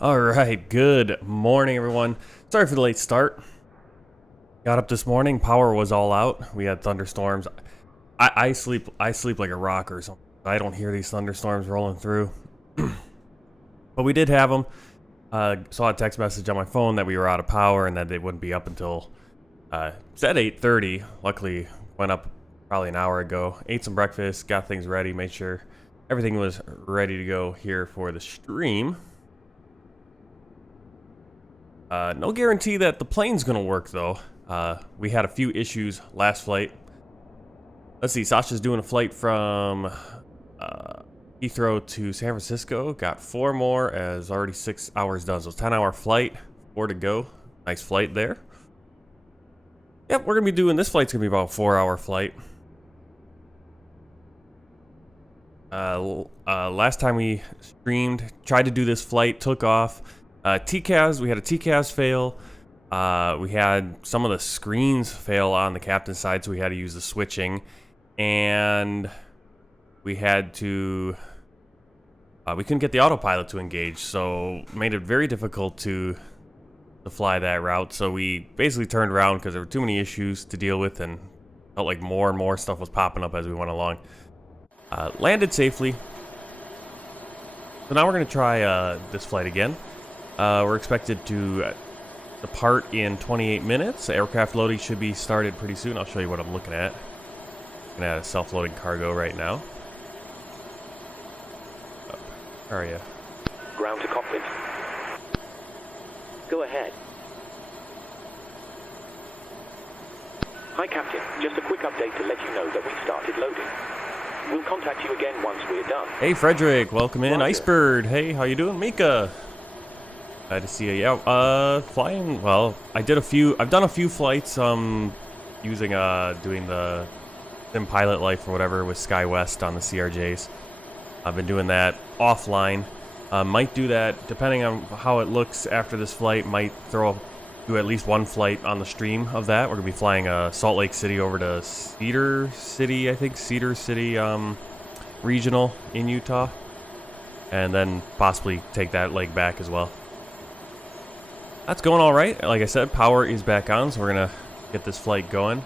All right, good morning, everyone. Sorry for the late start. Got up this morning, power was all out. We had thunderstorms. I sleep like a rock or something. I don't hear these thunderstorms rolling through. But we did have them. Saw a text message on my phone that we were out of power and that they wouldn't be up until said 8:30. Luckily, went up probably an hour ago. Ate some breakfast, got things ready, made sure everything was ready to go here for the stream. No guarantee that the plane's gonna work though. We had a few issues last flight. Let's see, Sasha's doing a flight from Heathrow to San Francisco. Got 4 more, as already 6 hours done. So 10-hour flight, 4 to go. Nice flight there. Yep, we're gonna be doing this flight's gonna be about a 4-hour flight. Last time we streamed, tried to do this flight, took off. TCAS, we had a TCAS fail. We had some of the screens fail on the captain's side, so we had to use the switching. And we had to... we couldn't get the autopilot to engage, so made it very difficult to fly that route. So we basically turned around because there were too many issues to deal with, and felt like more and more stuff was popping up as we went along. Landed safely. So now we're going to try this flight again. We're expected to depart in 28 minutes. Aircraft loading should be started pretty soon. I'll show you what I'm looking at. Looking at a self-loading cargo right now. Where are you? Ground to cockpit. Go ahead. Hi, Captain. Just a quick update to let you know that we've started loading. We'll contact you again once we're done. Hey, Frederick. Welcome in. Roger. Icebird. Hey, how you doing? Mika. Glad to see you. Yeah, flying. Well, I've done a few flights, using, doing the sim pilot life or whatever with SkyWest on the CRJs. I've been doing that offline. Might do that, depending on how it looks after this flight, might do at least one flight on the stream of that. We're going to be flying Salt Lake City over to Cedar City, I think. Cedar City Regional in Utah. And then possibly take that leg back as well. That's going all right. Like I said, power is back on, so we're going to get this flight going.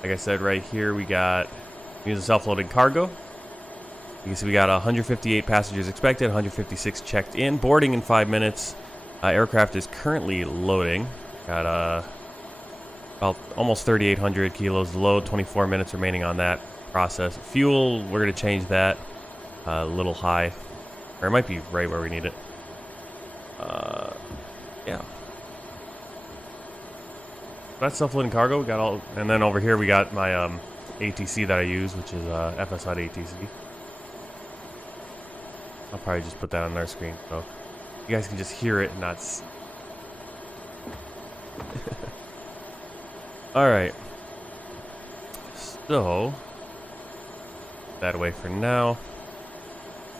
Like I said, right here we got use a self-loaded cargo. You can see we got 158 passengers expected, 156 checked in, boarding in 5 minutes. Aircraft is currently loading. Got about almost 3,800 kilos to load, 24 minutes remaining on that process. Fuel, we're going to change that a little high, or it might be right where we need it. Yeah. That's self-loading cargo. We got all, and then over here we got my ATC that I use, which is FSI ATC. I'll probably just put that on our screen so you guys can just hear it and not see. Alright. So, put that away for now.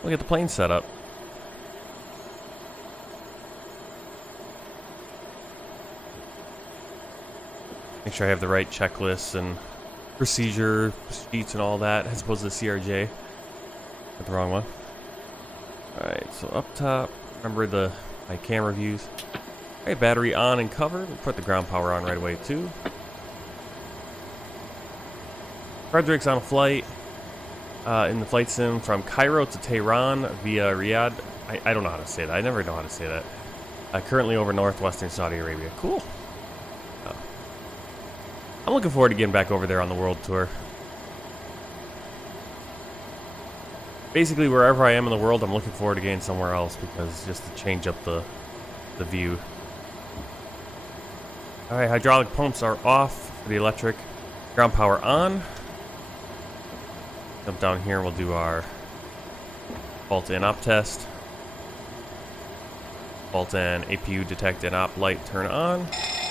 We'll get the plane set up. Make sure I have the right checklists and procedure sheets and all that, as opposed to the CRJ. Got the wrong one. Alright, so up top, remember my camera views. Alright, battery on and covered. We'll put the ground power on right away too. Frederick's on a flight in the flight sim from Cairo to Tehran via Riyadh. I don't know how to say that. I never know how to say that. Currently over northwestern Saudi Arabia. Cool. I'm looking forward to getting back over there on the world tour. Basically, wherever I am in the world, I'm looking forward to getting somewhere else because just to change up the view. All right, hydraulic pumps are off for the electric. Ground power on. Jump down here and we'll do our fault in op test. Fault in APU detect and op light turn on.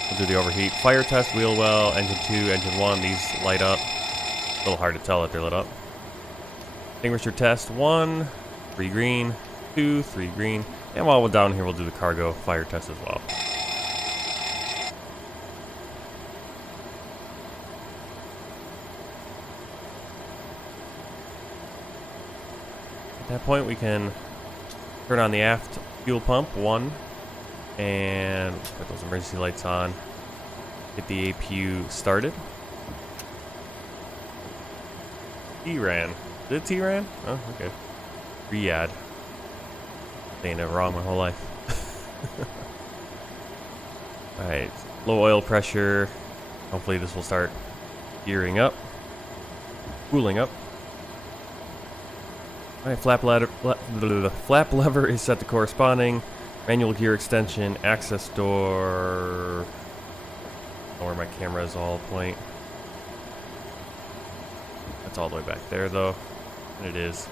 We'll do the overheat fire test, wheel well, engine 2, engine 1. These light up. A little hard to tell that they're lit up. Extinguisher test 1, 3 green, 2, 3 green. And while we're down here, we'll do the cargo fire test as well. At that point, we can turn on the aft fuel pump, 1, And put those emergency lights on. Get the APU started. T-ran. Is it T-ran? Oh, okay. Riyadh. Saying it wrong my whole life. Alright, low oil pressure. Hopefully this will start gearing up. Cooling up. Alright, flap lever is set to corresponding. Manual gear extension, access door. I don't know where my camera is all point. That's all the way back there though. And it is.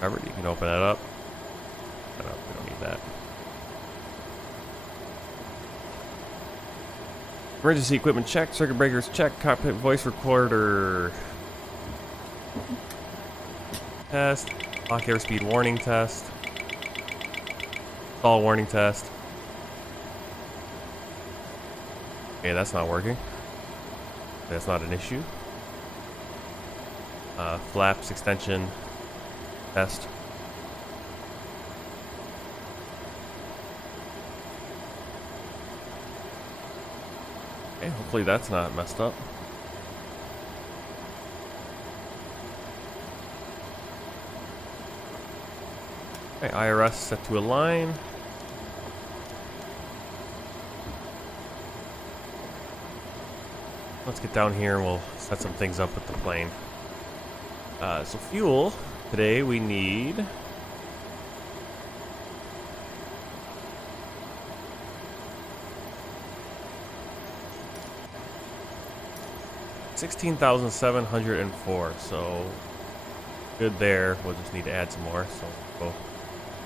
However, you can open that up. We don't need that. Emergency equipment check, circuit breakers check, cockpit voice recorder test, lock airspeed warning test, stall warning test. Okay, that's not working. That's not an issue. Flaps extension test. Okay, hopefully that's not messed up. Okay, IRS set to align. Let's get down here and we'll set some things up with the plane. So fuel, today we need 16,704, so good there. We'll just need to add some more, so we'll go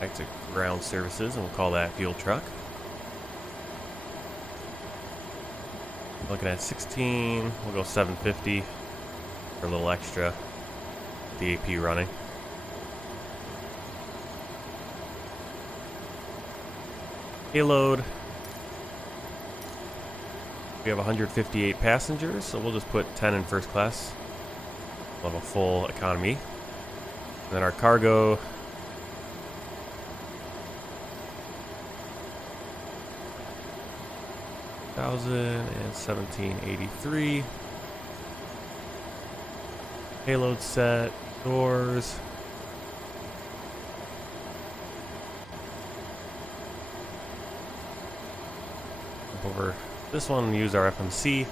back to ground services and we'll call that fuel truck. Looking at 16, we'll go 750 for a little extra. The AP running. Payload. We have 158 passengers, so we'll just put 10 in first class. We'll have a full economy. And then our cargo. $1,017.83. Payload set. Doors. Up over this one, use our FMC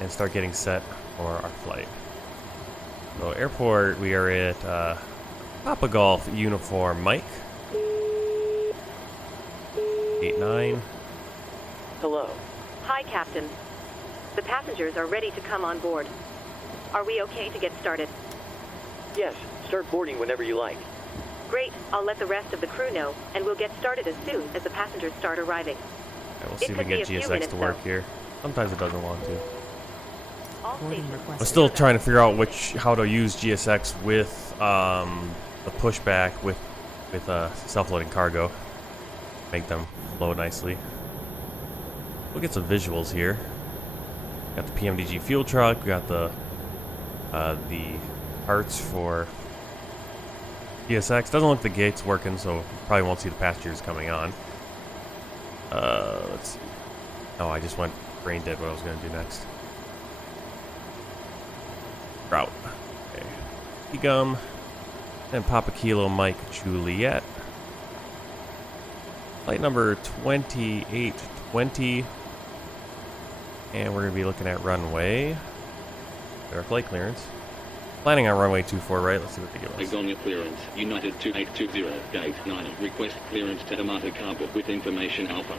and start getting set for our flight. So airport, we are at Papa Golf Uniform Mike 89. Hello. Hi, Captain. The passengers are ready to come on board. Are we okay to get started? Yes, start boarding whenever you like. Great. I'll let the rest of the crew know, and we'll get started as soon as the passengers start arriving. Okay, we'll see if we can get GSX to work here. Sometimes it doesn't want to. I'm still trying to figure out how to use GSX with the pushback with self-loading cargo. Make them load nicely. We'll get some visuals here. Got the PMDG fuel truck. We got the parts for GSX. Doesn't look like the gate's working, so probably won't see the passengers coming on. Let's see. Oh, I just went brain dead what I was going to do next. Route. Okay. PGUM. And Papa Kilo Mike Juliet. Flight number 2820. And we're going to be looking at runway. Our flight clearance. Planning on runway 24, right? Let's see what they give us. Hagåtña clearance. United 2820. Gate 9. Request clearance to Amata Kabua with information Alpha.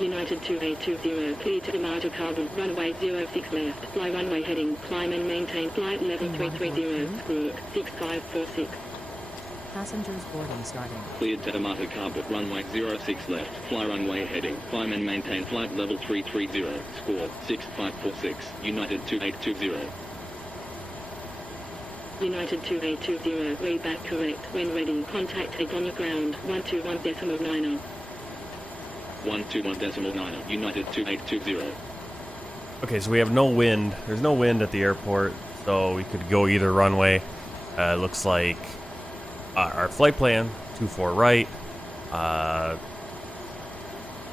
United 2820, clear to Amata Kabua, runway 06 left, fly runway heading, climb and maintain flight level 330, squawk 6546. Passengers boarding starting. Cleared to Amata Kabua, runway 06 left, fly runway heading, climb and maintain flight level 330, squawk 6546, United 2820. United 2820, way back correct, when ready, contact Hagåtña ground, 121.90. 121.90, United 2820. Okay, so we have no wind. There's no wind at the airport, so we could go either runway. Looks like our flight plan, 24 right,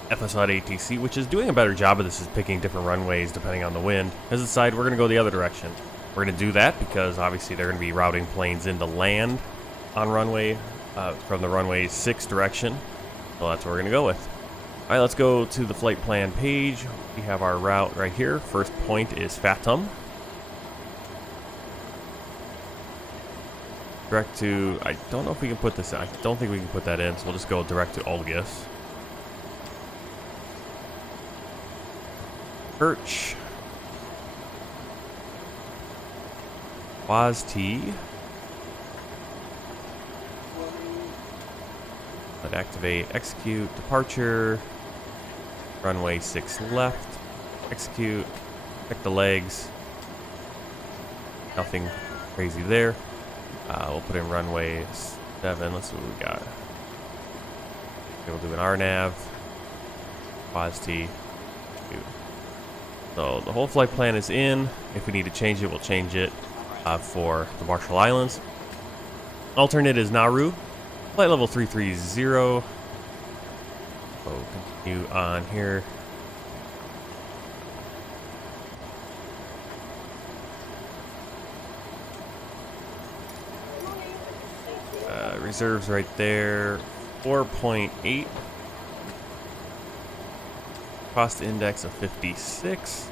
FSOD ATC, which is doing a better job of this, is picking different runways depending on the wind, has decided we're going to go the other direction. We're going to do that because obviously they're going to be routing planes into land on runway from the runway 6 direction. So that's what we're going to go with. All right, let's go to the flight plan page. We have our route right here. First point is Fatum. Direct to, I don't know if we can put this in. I don't think we can put that in, so we'll just go direct to Olgis. Perch. T. Let activate, execute, departure. Runway 6 left. Execute. Check the legs. Nothing crazy there. We'll put in runway 7. Let's see what we got. Okay, we'll do an RNAV. T. So the whole flight plan is in. If we need to change it, we'll change it for the Marshall Islands. Alternate is Nauru. Flight level 330. So continue on here. Reserves right there. 4.8. Cost index of 56.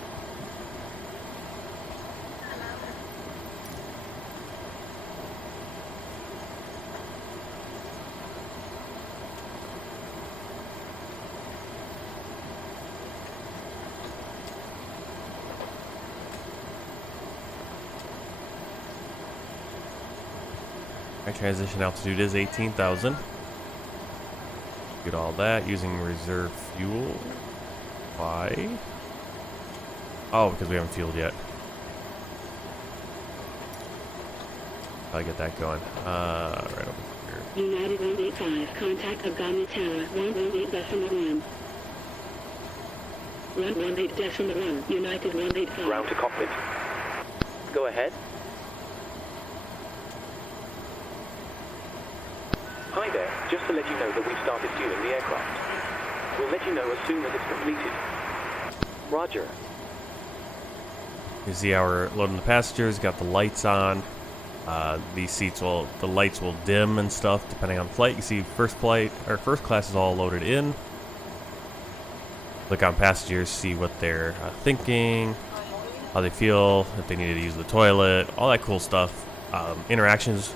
My transition altitude is 18,000. Get all that using reserve fuel. Why? Oh, because we haven't fueled yet. I'll get that going. Right over here. United 185, contact Hagåtña Tower 118.1. Run 18.1, United 185. Ground to cockpit. Go ahead. Hi there, just to let you know that we've started fueling the aircraft. We'll let you know as soon as it's completed. Roger. You see how we're loading the passengers, got the lights on. These seats the lights will dim and stuff depending on the flight. You see first class is all loaded in. Click on passengers, see what they're thinking, how they feel, if they needed to use the toilet, all that cool stuff. Interactions.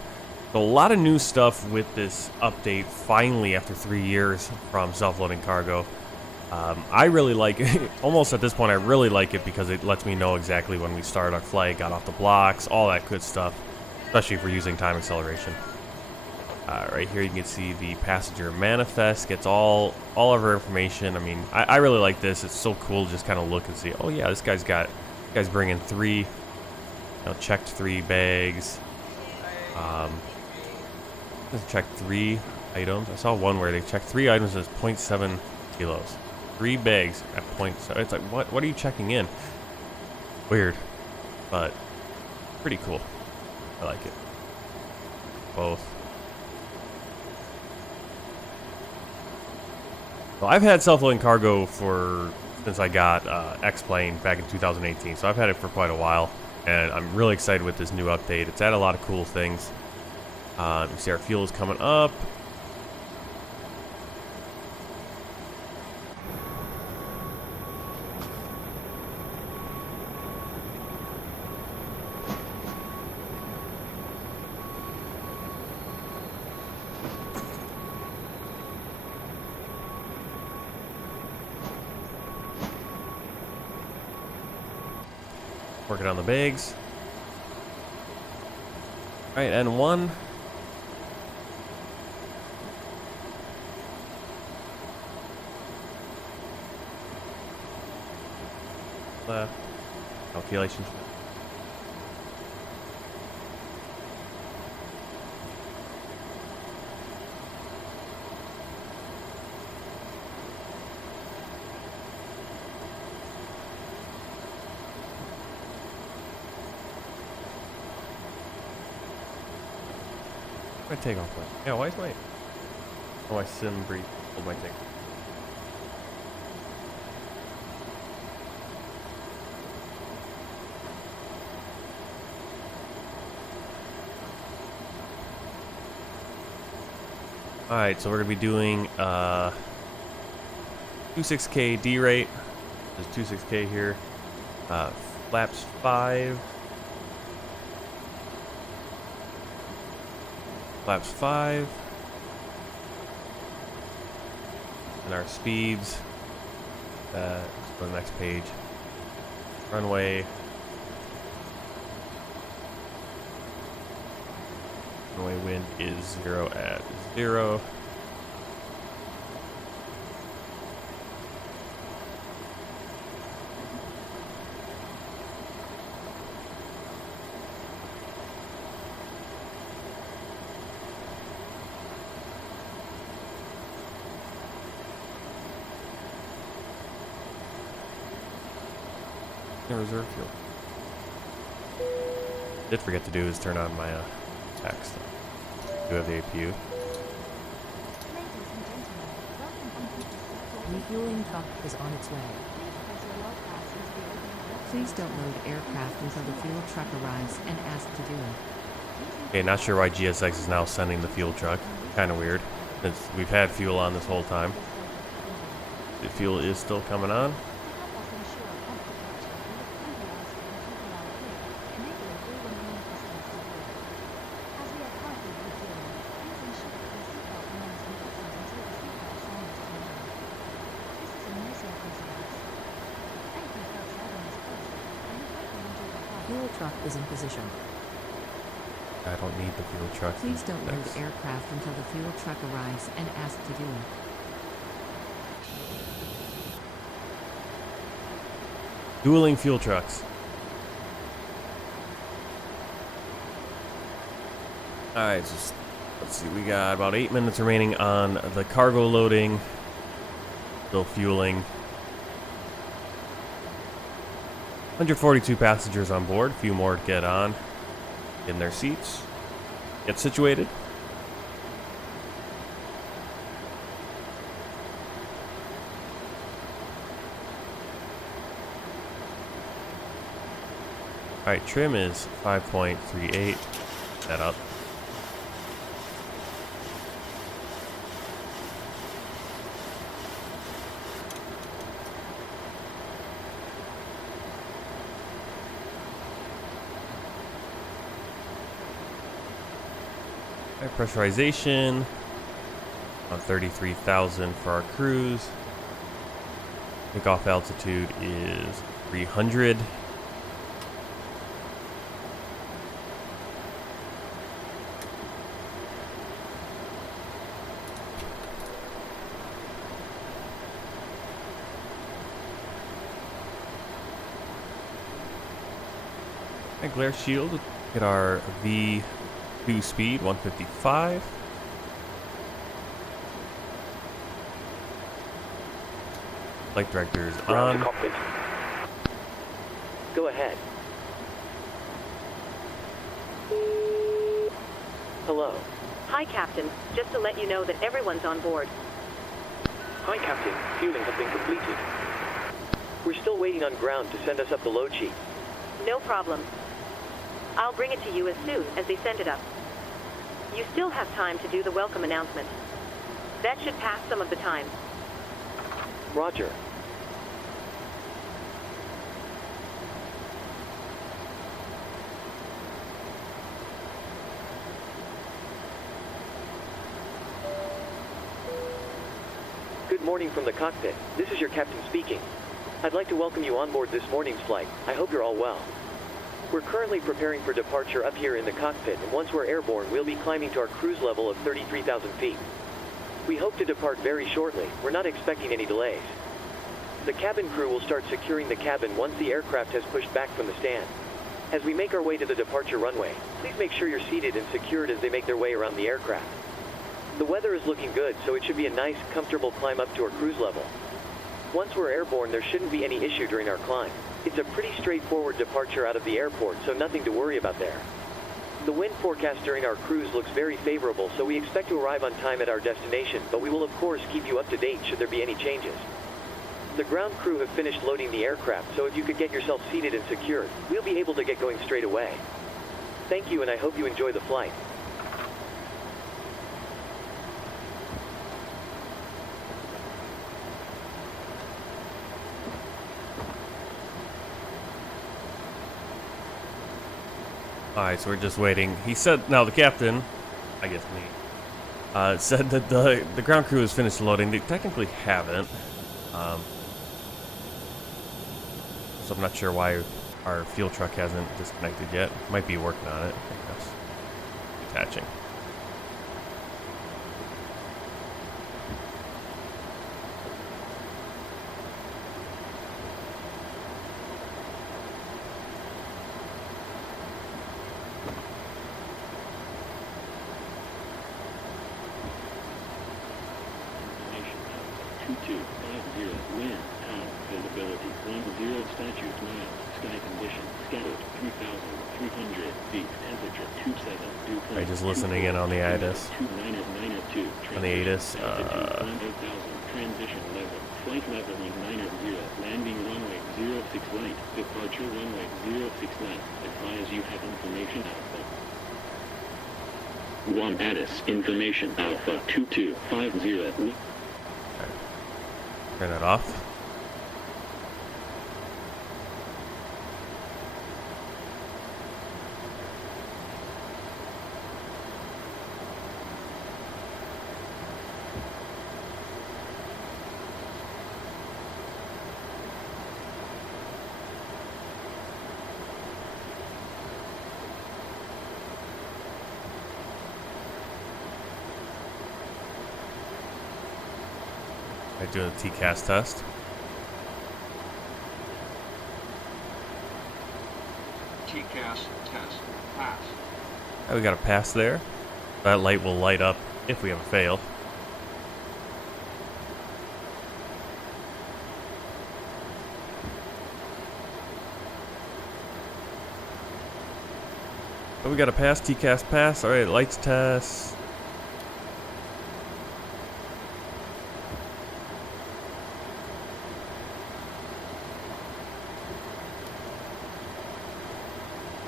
So a lot of new stuff with this update finally after 3 years from self-loading cargo. I really like it. Almost at this point I really like it because it lets me know exactly when we started our flight, got off the blocks, all that good stuff, especially if we're using time acceleration. Right here you can see the passenger manifest, gets all of our information. I mean, I really like this. It's so cool to just kind of look and see, oh yeah, this guy's bringing 3, checked 3 bags. Just checked 3 items. I saw one where they checked 3 items as 0.7 kilos. 3 bags at 0.7. It's like, what are you checking in? Weird, but pretty cool. I like it. Both. Well, I've had self-loading cargo since I got X-Plane back in 2018, so I've had it for quite a while, and I'm really excited with this new update. It's added a lot of cool things. You see our fuel is coming up. Working on the bags. All right, N1. Calculations. My takeoff light. Yeah, why is my sim brief? Hold my take. Alright, so we're going to be doing 26K D rate. There's 26K here. Flaps 5. Flaps 5. And our speeds. Let's go to the next page. Runway. Runway wind is 0 at 0. No reserve fuel. Did forget to do is turn on my text. Do have the APU. Refueling truck is on its way. Please don't load aircraft until the fuel truck arrives and ask to do it. Okay, not sure why GSX is now sending the fuel truck. Kind of weird, since we've had fuel on this whole time. The fuel is still coming on. Fuel truck is in position. I don't need the fuel truck. Please don't load aircraft until the fuel truck arrives and ask to do it. Dueling fuel trucks. Alright, so let's see, we got about 8 minutes remaining on the cargo loading. Still fueling. 142 passengers on board, a few more to get on. In their seats. Get situated. Alright, trim is 5.38. Set up. Pressurization on 33,000 for our cruise. Takeoff altitude is 300. And glare shield, get our V2 speed, 155. Flight director is Ground on. cockpit. Go ahead. Hello. Hi, Captain. Just to let you know that everyone's on board. Hi, Captain. Fueling has been completed. We're still waiting on ground to send us up the load sheet. No problem. I'll bring it to you as soon as they send it up. You still have time to do the welcome announcement. That should pass some of the time. Roger. Good morning from the cockpit. This is your captain speaking. I'd like to welcome you on board this morning's flight. I hope you're all well. We're currently preparing for departure up here in the cockpit, and once we're airborne, we'll be climbing to our cruise level of 33,000 feet. We hope to depart very shortly. We're not expecting any delays. The cabin crew will start securing the cabin once the aircraft has pushed back from the stand. As we make our way to the departure runway, please make sure you're seated and secured as they make their way around the aircraft. The weather is looking good, so it should be a nice, comfortable climb up to our cruise level. Once we're airborne, there shouldn't be any issue during our climb. It's a pretty straightforward departure out of the airport, so nothing to worry about there. The wind forecast during our cruise looks very favorable, so we expect to arrive on time at our destination, but we will of course keep you up to date should there be any changes. The ground crew have finished loading the aircraft, so if you could get yourself seated and secured, we'll be able to get going straight away. Thank you, and I hope you enjoy the flight. Alright, so we're just waiting. He said, now the captain, I guess me, said that the ground crew has finished loading. They technically haven't. So I'm not sure why our fuel truck hasn't disconnected yet. Might be working on it, I guess. Attaching. Wind, power, visibility, 10 statute miles, sky condition, scattered, 3,300 feet, temperature, 27, dew point, Right, just listening in on the ATIS. 2992, On the ATIS, transition level, flight level 990, landing runway 06 right, departure runway 06 left, advise you have information alpha. Guam ATIS, information alpha 2250. Turn that off. I do a TCAS test. TCAS test pass. Oh, we got a pass there. That light will light up if we have a fail. Oh, we got a pass, TCAS pass. Alright, lights test.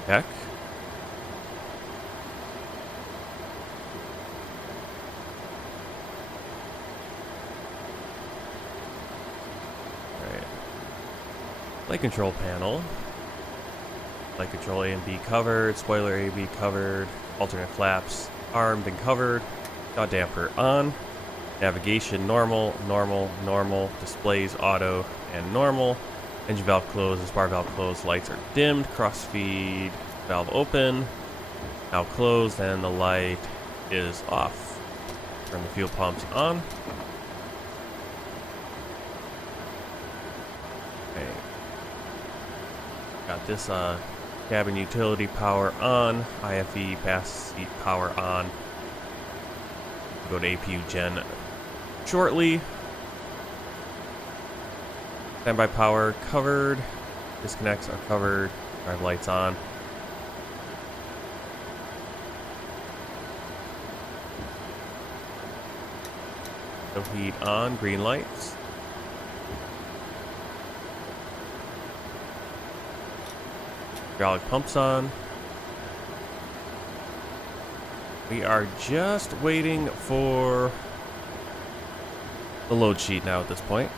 Check. Alright. Light control panel. Light control A and B covered. Spoiler A, B covered. Alternate flaps armed and covered. Yaw damper on. Navigation normal, normal, normal. Displays auto and normal. Engine valve closed, spar valve closed, lights are dimmed, crossfeed valve open, now closed, and the light is off. Turn the fuel pumps on. Okay. Got this cabin utility power on, IFE pass seat power on. Go to APU gen shortly. Standby power covered. Disconnects are covered. Drive lights on. No heat on. Green lights. Hydraulic pumps on. We are just waiting for the load sheet now at this point.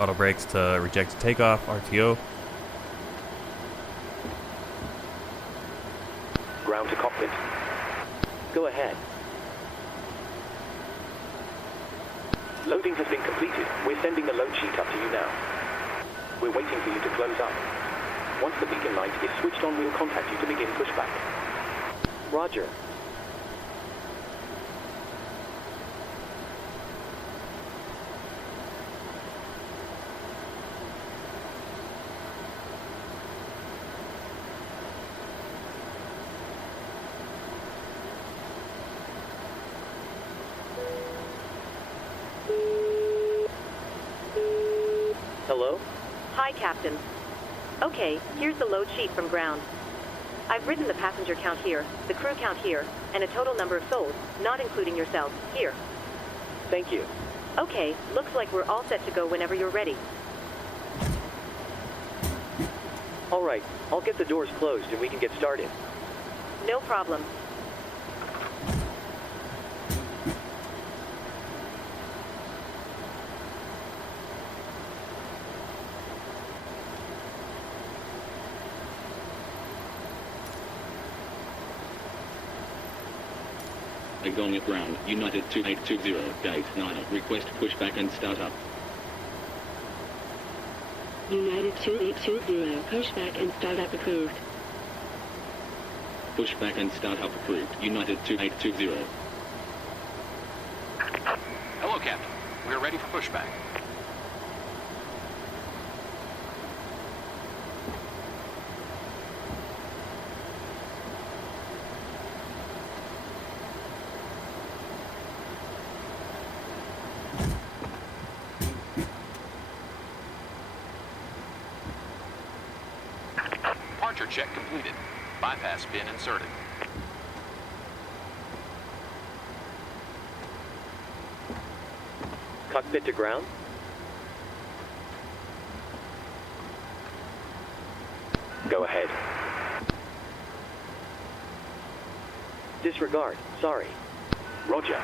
Auto brakes to reject takeoff, RTO. Ground to cockpit. Go ahead. Loading has been completed. We're sending the load sheet up to you now. We're waiting for you to close up. Once the beacon light is switched on, we'll contact you to begin pushback. Roger. Hi, Captain. Okay, here's the load sheet from ground. I've written the passenger count here, the crew count here, and a total number of souls, not including yourselves, here. Thank you. Okay, looks like we're all set to go whenever you're ready. All right, I'll get the doors closed and we can get started. No problem. Hagåtña ground, United 2820, gate 9, request pushback and start up. United 2820, pushback and start up approved. Pushback and start up approved, United 2820. Hello, Captain. We are ready for pushback. Departure check completed. Bypass bin inserted. Cockpit to ground. Go ahead. Disregard. Sorry. Roger.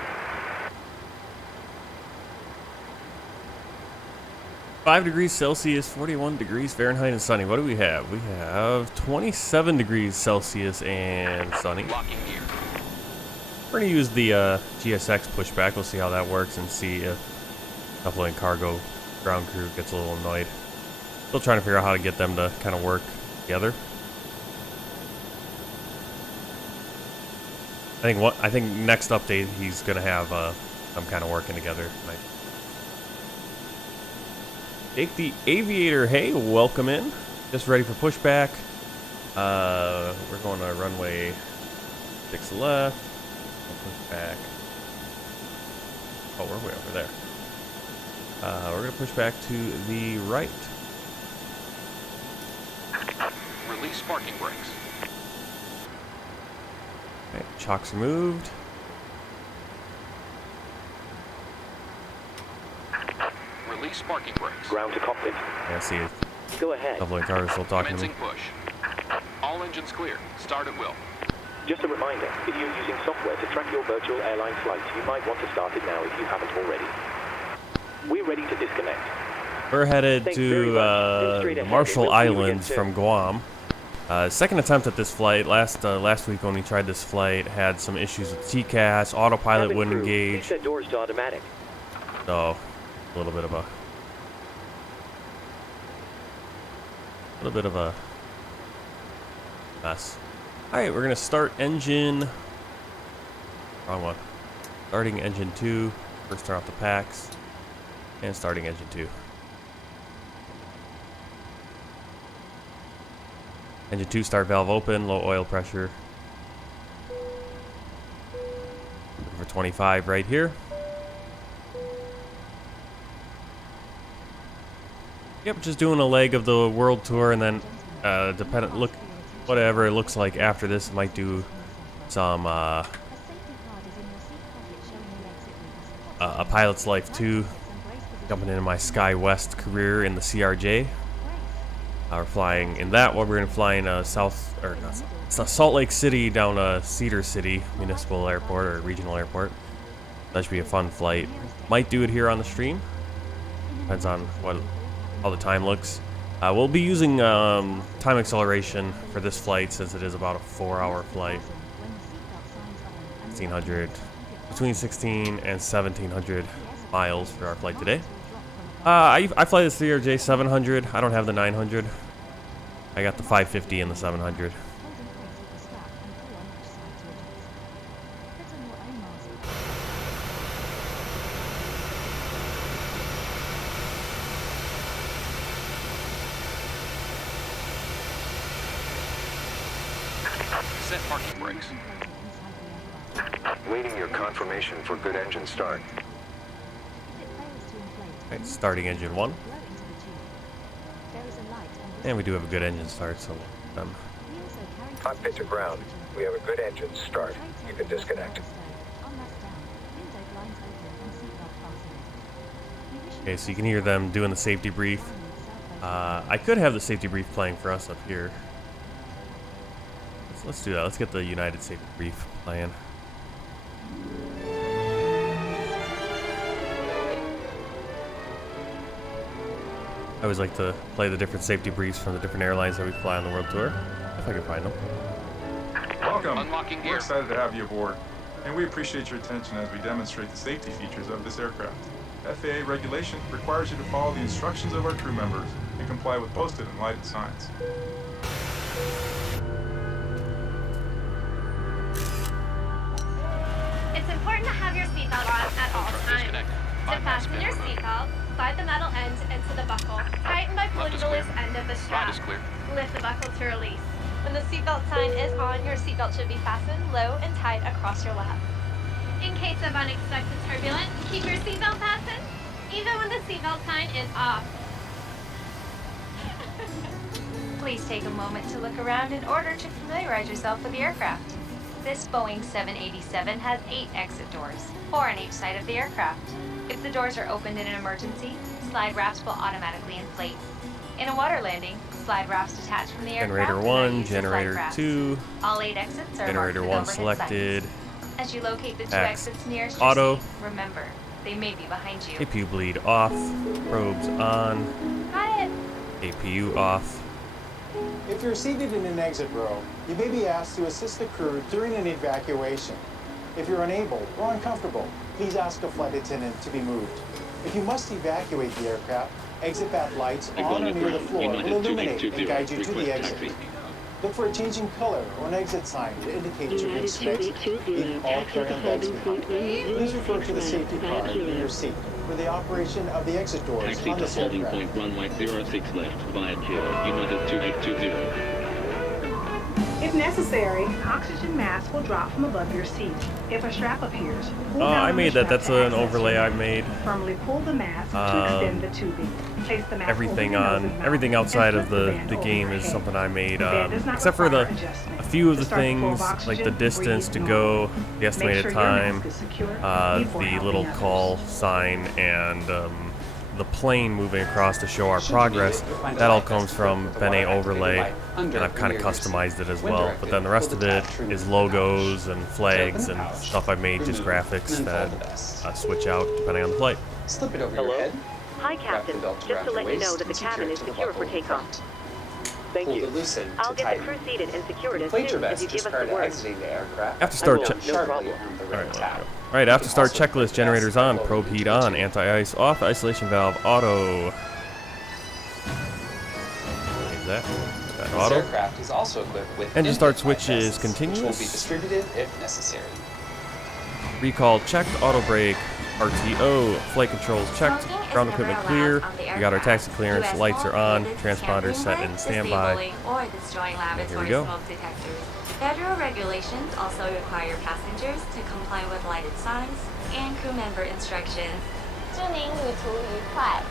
5 degrees Celsius, 41 degrees Fahrenheit, and sunny. What do we have? We have 27 degrees Celsius and sunny. Locking gear. We're going to use the GSX pushback. We'll see how that works and see if coupling cargo ground crew gets a little annoyed. Still trying to figure out how to get them to kind of work together. I think next update he's going to have them kind of working together. Take the Aviator. Hey, welcome in. Just ready for pushback. We're going to runway 6 left. Push back. Oh, where are we over there? We're going to push back to the right. Release parking brakes. Okay, chocks removed. Release parking brakes. Ground to cockpit. Yeah, see it. Go ahead. Couple of cars still talking to me. Commencing push. All engines clear. Start at will. Just a reminder, if you're using software to track your virtual airline flights, you might want to start it now if you haven't already. We're ready to disconnect. We're headed Thanks very to much. Straight the ahead. Marshall We'll see you again Islands soon. from Guam. Second attempt at this flight. Last week when we tried this flight, had some issues with TCAS, autopilot Cabin wouldn't crew, engage. please set doors to automatic. So, a little bit of a mess. All right, we're gonna start engine. Wrong one. Starting engine 2. First turn off the packs, and starting engine 2. Engine 2 start valve open, low oil pressure. Looking for 25 right here. Yep, just doing a leg of the world tour, and then whatever it looks like after this, might do some a pilot's life 2. Jumping into my Sky West career in the CRJ. We're flying in that one. We're going to fly in Salt Lake City down to Cedar City Municipal Airport or Regional Airport. That should be a fun flight. Might do it here on the stream. Depends on how the time looks. We'll be using time acceleration for this flight since it is about a 4-hour flight. 1600, between 16 and 1700 miles for our flight today. I fly the CRJ 700. I don't have the 900. I got the 550 and the 700. Set parking brakes. Waiting your confirmation for good engine start. Right, starting engine 1. And we do have a good engine start, so Cockpit to ground. We have a good engine start. You can disconnect. okay, so you can hear them doing the safety brief. I could have the safety brief playing for us up here. Let's do that. Let's get the United safety brief playing. I always like to play the different safety briefs from the different airlines that we fly on the world tour, if I can find them. Welcome. Unlocking We're gear. excited to have you aboard, and we appreciate your attention as we demonstrate the safety features of this aircraft. FAA regulation requires you to follow the instructions of our crew members and comply with posted and lighted signs. It's important to have your seatbelt on at all times. To fasten your seatbelt, slide the metal end into the buckle. Tighten by pulling the loose end of the strap. Right is clear. Lift the buckle to release. When the seatbelt sign is on, your seatbelt should be fastened low and tight across your lap. In case of unexpected turbulence, keep your seatbelt fastened, even when the seatbelt sign is off. Please take a moment to look around in order to familiarize yourself with the aircraft. This Boeing 787 has 8 exit doors, 4 on each side of the aircraft. If the doors are opened in an emergency, slide rafts will automatically inflate. In a water landing, slide rafts detach from the aircraft. Generator 1, generator 2, All 8 exits are generator marked 1 with overhead selected. sights. As you locate the 2 X. exits nearest Auto. your seat, remember, they may be behind you. APU bleed off, probes on, Got it. APU off. If you're seated in an exit row, you may be asked to assist the crew during an evacuation. If you're unable or uncomfortable, please ask a flight attendant to be moved. If you must evacuate the aircraft, exit path lights on or near the floor will illuminate and guide you to the exit. Look for a changing color or an exit sign to indicate you've reached an exit. Leave all carry-on bags behind. Please refer to the safety card in your seat for the operation of the exit doors Taxi on to this holding aircraft. point runway 06 left via Kilo, United 2820. If necessary, oxygen mask will drop from above your seat. If a strap appears, pull down I on made the that. strap That's to an access overlay your I mask. made. Firmly pull the mask to extend the tubing. Place the mask Everything over your nose on and mouth everything and outside slip of the band over game your is head. something I made, The band does not except for the require adjustment. a few of To the start the flow of things like the oxygen, distance to breathe go, normal. the Make estimated sure your time, mask is secure the before little helping others. call sign, and the plane moving across to show our progress. That all comes from Bene Overlay, and I've kind of customized it as well. But then the rest of it is logos and flags and stuff I made, just graphics that switch out depending on the flight. Slip it over Hello? your head. Hi, Captain. Just to let you know that the cabin is secure for takeoff. Thank Pull you. the loose end I'll to get the tighten. crew seated and secured as Inflate your soon as vest you just give us prior the to word. exiting the aircraft. After start I will. check. No Sharply problem. on the red tab. Alright, after start Also, checklist, the generators vest on, will probe lower heat the on, engine. anti-ice off, isolation valve auto. Is that This auto? aircraft is also equipped with Engine start infinite switch is vests, which will be continuous. distributed if necessary. Recall checked, auto brake, RTO, flight controls checked, ground equipment clear. We got our taxi clearance, lights are on, transponders set in standby. Or destroying Here we go. smoke detectors. Federal regulations also require passengers to comply with lighted signs and crew member instructions. 祝您旅途愉快。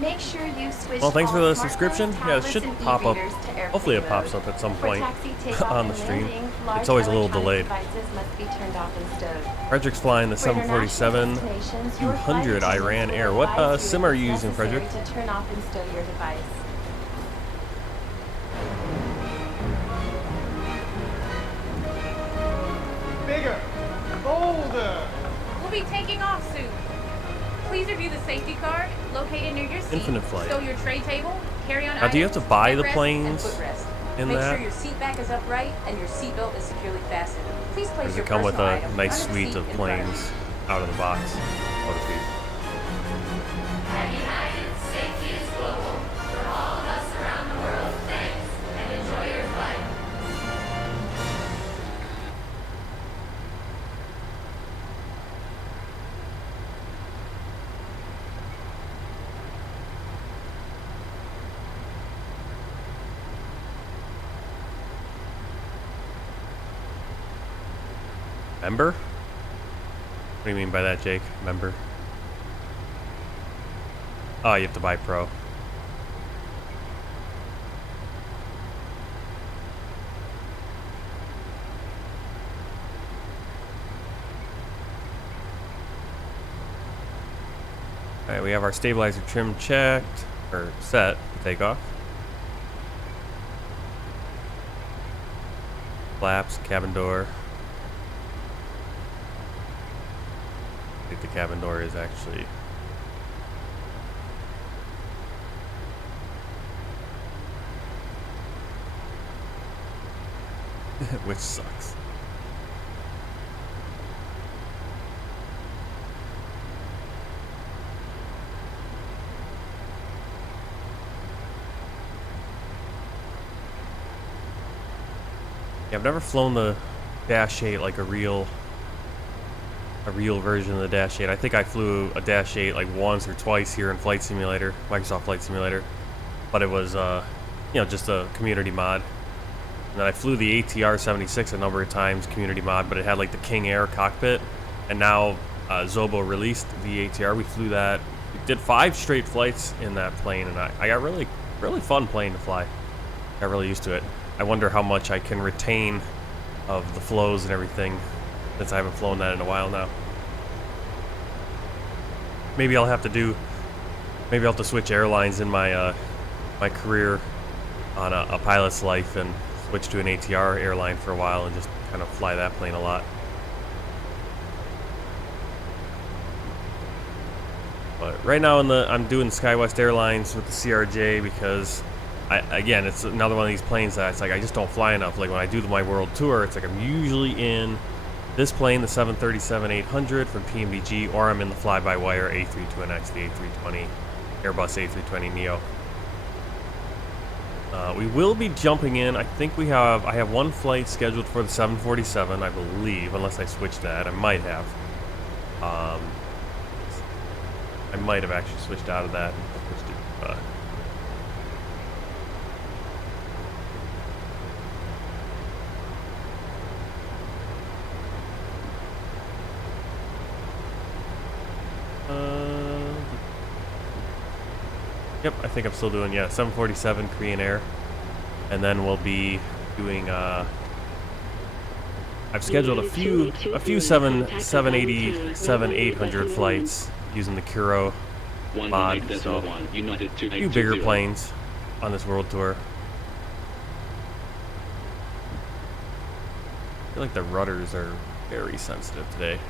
Make sure you switch Well, thanks for all the smartphones, subscription. Yeah, it tablets, should and pop up. e-readers to airplane Hopefully it mode. pops up at some For point taxi, takeoff, on the and stream. landing, large It's always a little electronic delayed. devices must be turned off and stowed. Frederick's flying the For international 747 destinations, your flight 200 attendants Iran will Air. What advise sim are you it's using, Frederick? necessary to turn off and stow your device. Bigger, bolder. We'll be taking off soon. Please review the safety card located near your seat. Infinite flight. Stow your tray table, carry on Now, do you have to buy the headrest, planes and footrest. in Make that? sure your seat back is upright and your seat belt is securely fastened. Please Or place does your it come with personal a items nice under the suite seat of in front of you. planes out of the box, so to speak? United safety is global. For all of us around the world, thanks and enjoy your flight. Remember? do you mean by that, Jake? Member? Oh, you have to buy Pro. Alright, we have our stabilizer trim checked, or set for takeoff. Flaps, cabin door. I think the cabin door is actually... which sucks. Yeah, I've never flown the Dash 8 like a real version of the Dash 8. I think I flew a Dash 8 like once or twice here in Flight Simulator, Microsoft Flight Simulator, but it was you know, just a community mod. And then I flew the ATR 76 a number of times, community mod, but it had like the King Air cockpit. And now Zobo released the ATR. We flew that. We did 5 straight flights in that plane, and I got really fun plane to fly. Got really used to it. I wonder how much I can retain of the flows and everything, since I haven't flown that in a while now. Maybe I'll have to switch airlines in my my career on a pilot's life and switch to an ATR airline for a while and just kind of fly that plane a lot. But right now I'm doing SkyWest Airlines with the CRJ because again, it's another one of these planes that it's like I just don't fly enough. Like when I do my world tour, it's like I'm usually in this plane, the 737-800 from PMDG, or I'm in the fly-by-wire A320X, the A320 Airbus A320neo. We will be jumping in. I think I have one flight scheduled for the 747, I believe, unless I switch that. I might have. I might have actually switched out of that. Yep, I think I'm still doing, 747 Korean Air. And then we'll be doing, I've scheduled a few 787-800 flights using the Kuro mod, so a few bigger planes on this world tour. I feel like the rudders are very sensitive today.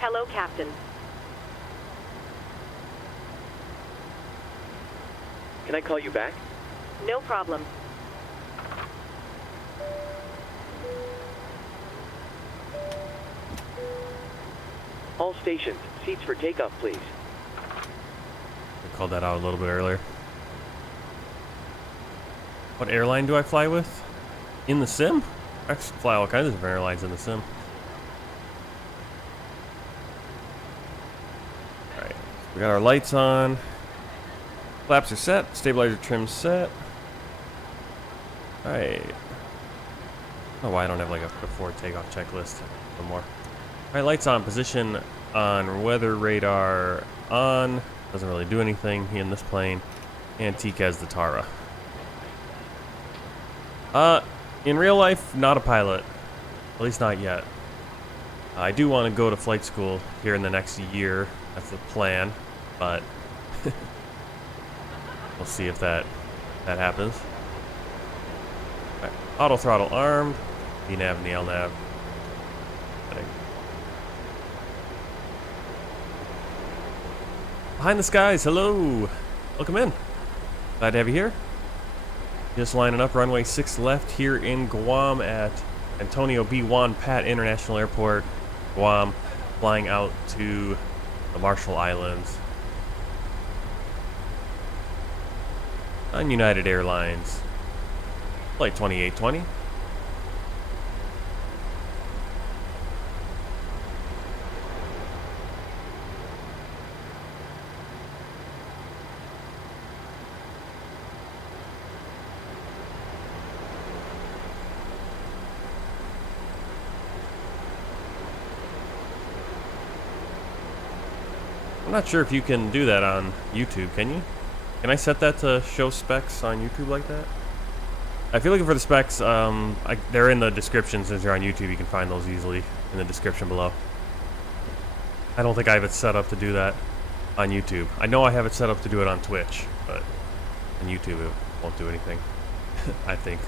Hello, Captain. Can I call you back? No problem. All stations, seats for takeoff, please. I called that out a little bit earlier. What airline do I fly with? In the sim? I fly all kinds of different airlines in the sim. Alright, we got our lights on. Flaps are set. Stabilizer trim set. Alright. I don't know why I don't have like a before takeoff checklist anymore. Alright, lights on. Position on. Weather radar on. Doesn't really do anything in this plane. And TCAS the Tara. In real life, not a pilot. At least not yet. I do want to go to flight school here in the next year. That's the plan. But we'll see if that happens. Right. Auto throttle armed. VNAV and the LNAV. Behind the skies, hello. Welcome in. Glad to have you here. Just lining up, runway 6 left here in Guam at Antonio B. Juan Pat International Airport, Guam. flying out to the Marshall Islands on United Airlines flight 2820. I'm not sure if you can do that on YouTube, can you? Can I set that to show specs on YouTube like that? If you're looking for the specs, they're in the description. Since you're on YouTube, you can find those easily in the description below. I don't think I have it set up to do that on YouTube. I know I have it set up to do it on Twitch, but on YouTube it won't do anything, I think.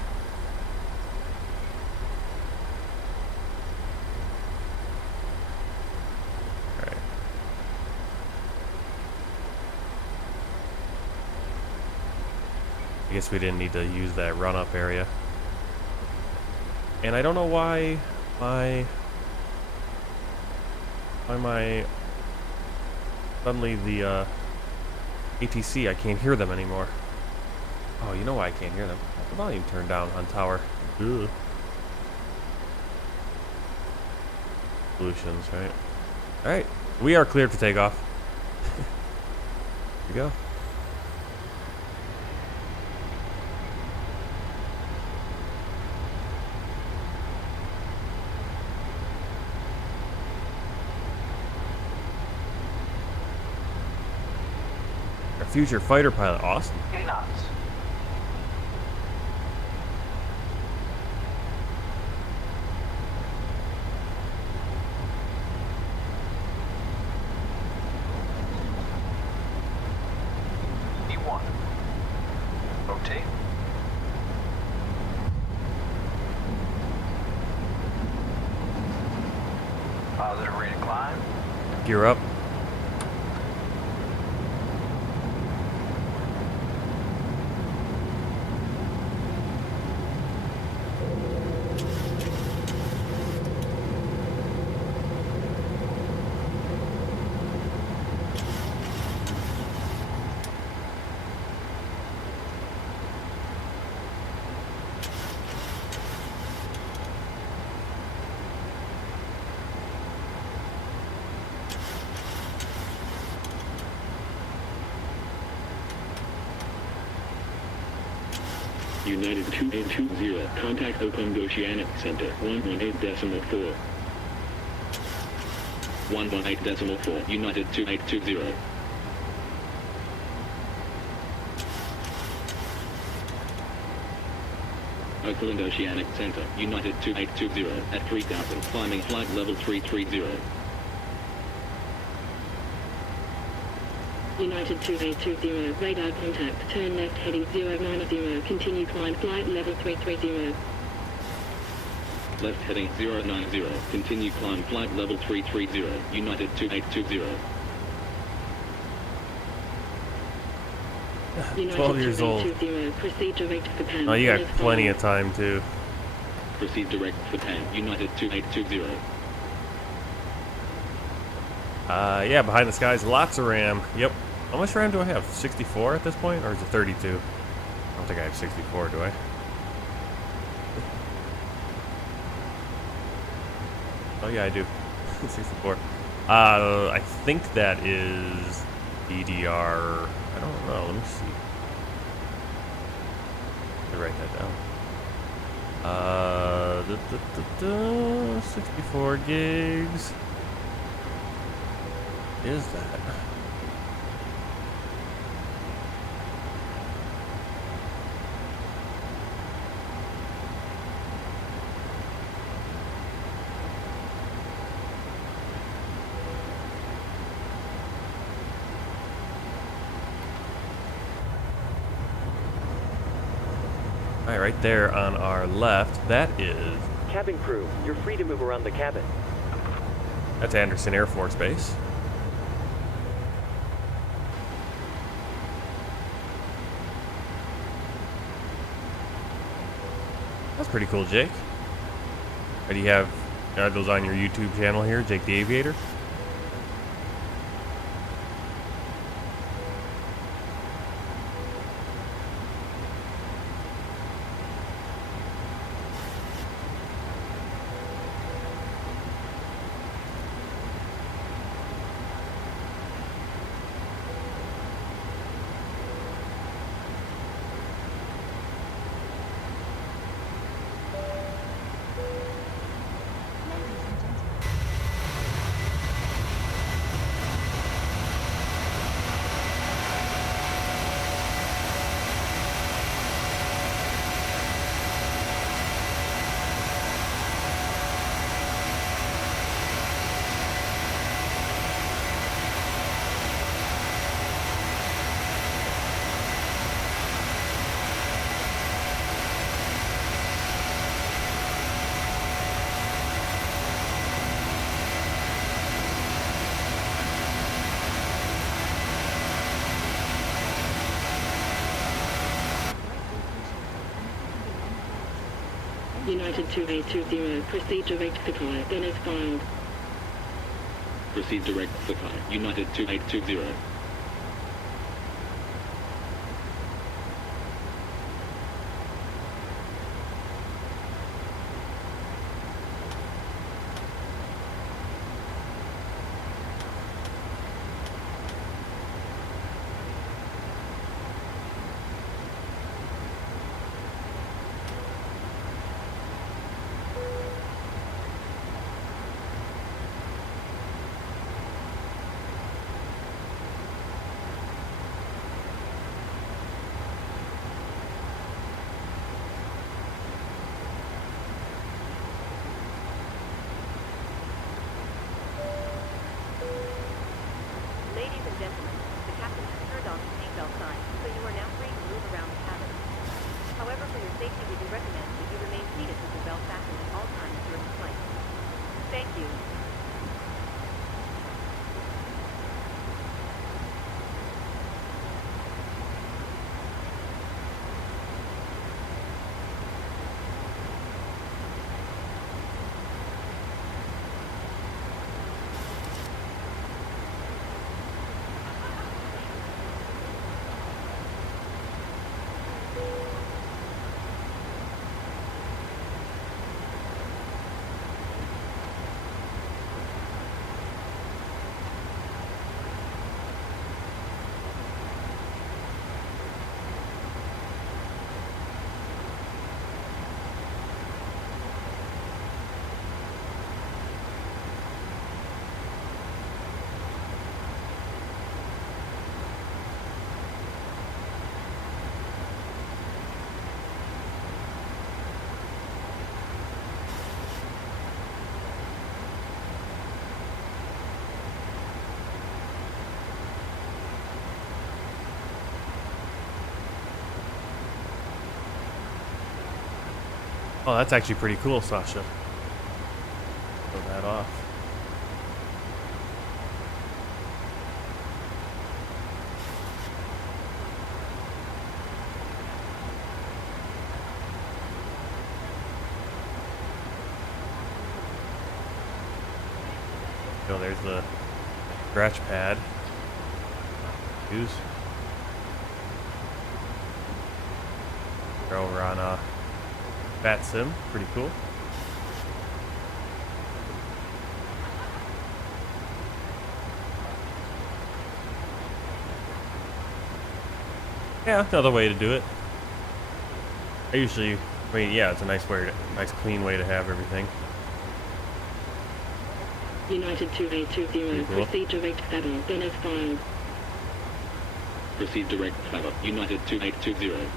I guess we didn't need to use that run-up area. And I don't know why suddenly the ATC, I can't hear them anymore. Oh, you know why I can't hear them? The volume turned down on tower. Ugh. Solutions, right? Alright, we are cleared for takeoff. Here we go. Future fighter pilot, awesome. 8 knots. E1. Rotate. Positive rate of climb. Gear up. United 2820, contact Hagåtña Center, 118.4. 118.4, United 2820. Oakland Oceanic Center, United 2820, at 3000, climbing flight level 330. United 2820, radar contact, turn left heading 090, continue climb flight level 330. Left heading 090, continue climb flight level 330, United 2820. United 12 years old. 2820, proceed direct for Japan. Oh, you got plenty of time too. Proceed direct for Japan, United 2820. Yeah, behind the skies, lots of RAM. Yep. How much RAM do I have? 64 at this point, or is it 32? I don't think I have 64, do I? Oh yeah, I do. 64. I think that is DDR. I don't know. Let me see. Let me write that down. 64 gigs. Is that? All right, right there on our left, that is... Cabin crew, you're free to move around the cabin. That's Anderson Air Force Base. That's pretty cool, Jake. Do you have those on your YouTube channel here, Jake the Aviator? United 2820, proceed direct supply, then as filed. Proceed direct supply. United 2820. Ladies and gentlemen, the captain has turned on the seatbelt sign, so you are now free to move around the cabin. However, for your safety, we do recommend that you remain seated with your belt fastened at all times during the flight. Thank you. Oh, that's actually pretty cool, Sasha. Throw that off. So there's the scratch pad. Use. We're over on Bat Sim, pretty cool. Yeah, another way to do it. I mean, yeah, it's a nice clean way to have everything. United 2820, Cool. proceed direct travel, then as filed. Proceed direct travel. United 2820.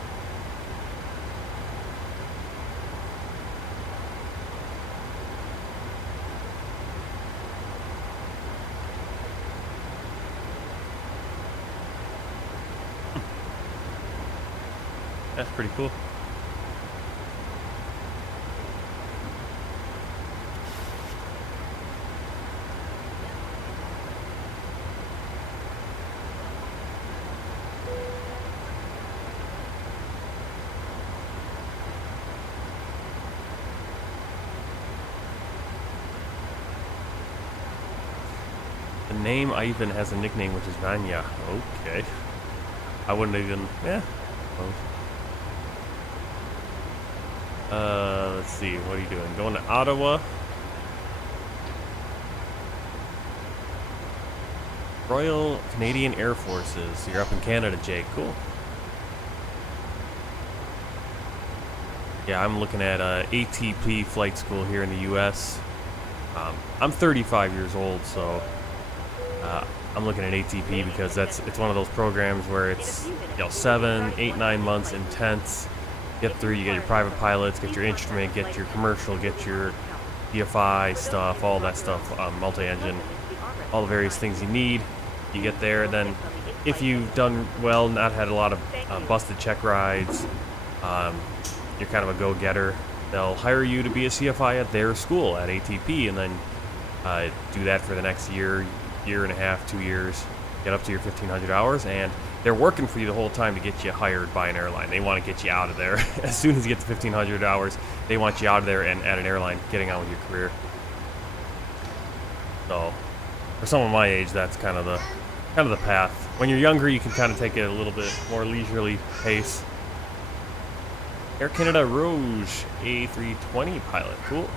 That's pretty cool. The name even has a nickname, which is Vanya. Okay. I wouldn't even, yeah. Let's see, what are you doing? Going to Ottawa? Royal Canadian Air Forces. You're up in Canada, Jake. Cool. Yeah, I'm looking at ATP flight school here in the U.S. I'm 35 years old, so I'm looking at ATP because it's one of those programs where it's 7, 8, 9 months intense. Get through, you get your private pilots, get your instrument, get your commercial, get your DFI stuff, all that stuff, multi-engine, all the various things you need. You get there, then if you've done well, not had a lot of busted check rides, you're kind of a go-getter, they'll hire you to be a CFI at their school at ATP, and then do that for the next year and a half, 2 years, get up to your 1,500 hours, and they're working for you the whole time to get you hired by an airline. They want to get you out of there. As soon as you get to 1,500 hours, they want you out of there and at an airline, getting on with your career. So, for someone my age, that's kind of the path. When you're younger, you can kind of take it a little bit more leisurely pace. Air Canada Rouge A320 pilot, cool.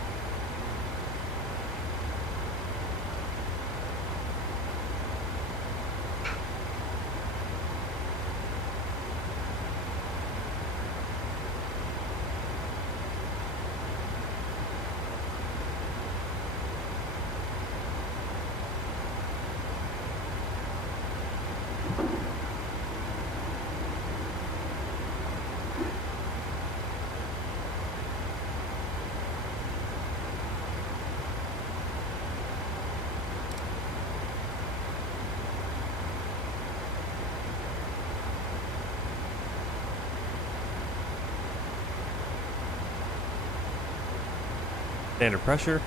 Standard pressure.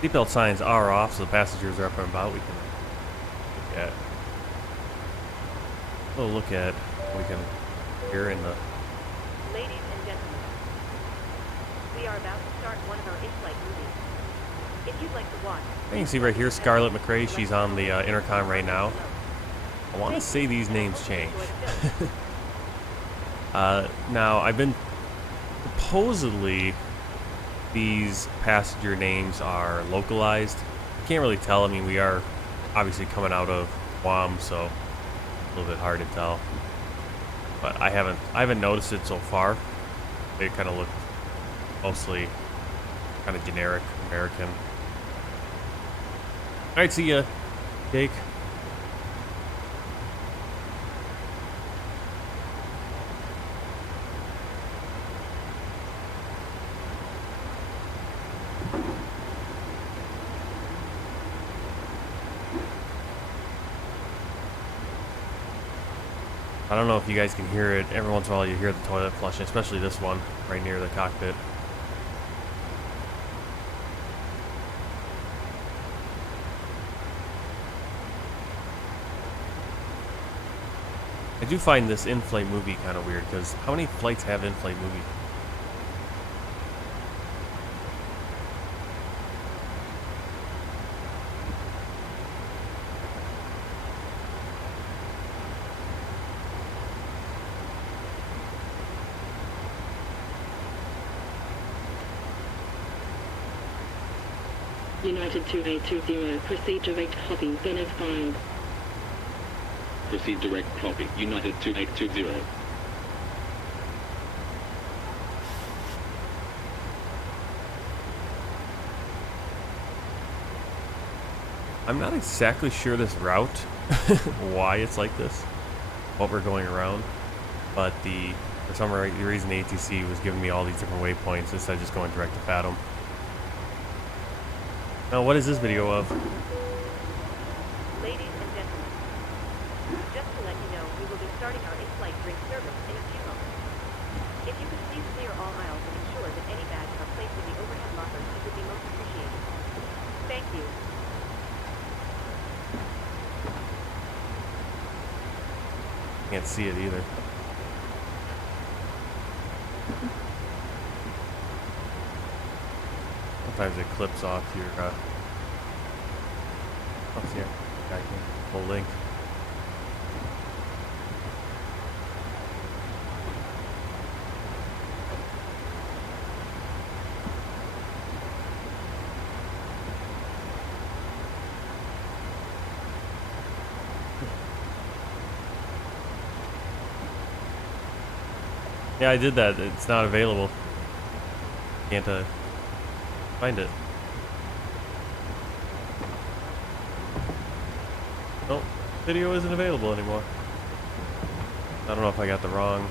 Seatbelt signs are off, so the passengers are up and about. We can look at what we can hear in the. Ladies and gentlemen, we are about to start one of our in-flight movies. If you'd like to watch, you can see right here Scarlett McRae. She's on the intercom right now. I want to say these names change. Now I've been supposedly. These passenger names are localized. I can't really tell. I mean, we are obviously coming out of Guam, so a little bit hard to tell. But I haven't noticed it so far. They kind of look mostly kind of generic American. All right, see ya, Jake. I don't know if you guys can hear it. Every once in a while you hear the toilet flushing, especially this one right near the cockpit. I do find this in-flight movie kind of weird, because how many flights have in-flight movies? United 2820, proceed direct hopping, then F5. Proceed direct copy. United 2820. I'm not exactly sure this route, why it's like this, what we're going around, but for some reason the ATC was giving me all these different waypoints instead of just going direct to Fathom. Now, what is this video of? ladies and gentlemen, just to let you know, we will be starting our in-flight drink service in a few moments. If you could please clear all aisles and ensure that any bags are placed in the overhead lockers, it would be most appreciated. Thank you. Can't see it either. Sometimes it clips off your full link. Yeah, I did that. It's not available. Can't find it. Nope, video isn't available anymore. I don't know if I got the wrong.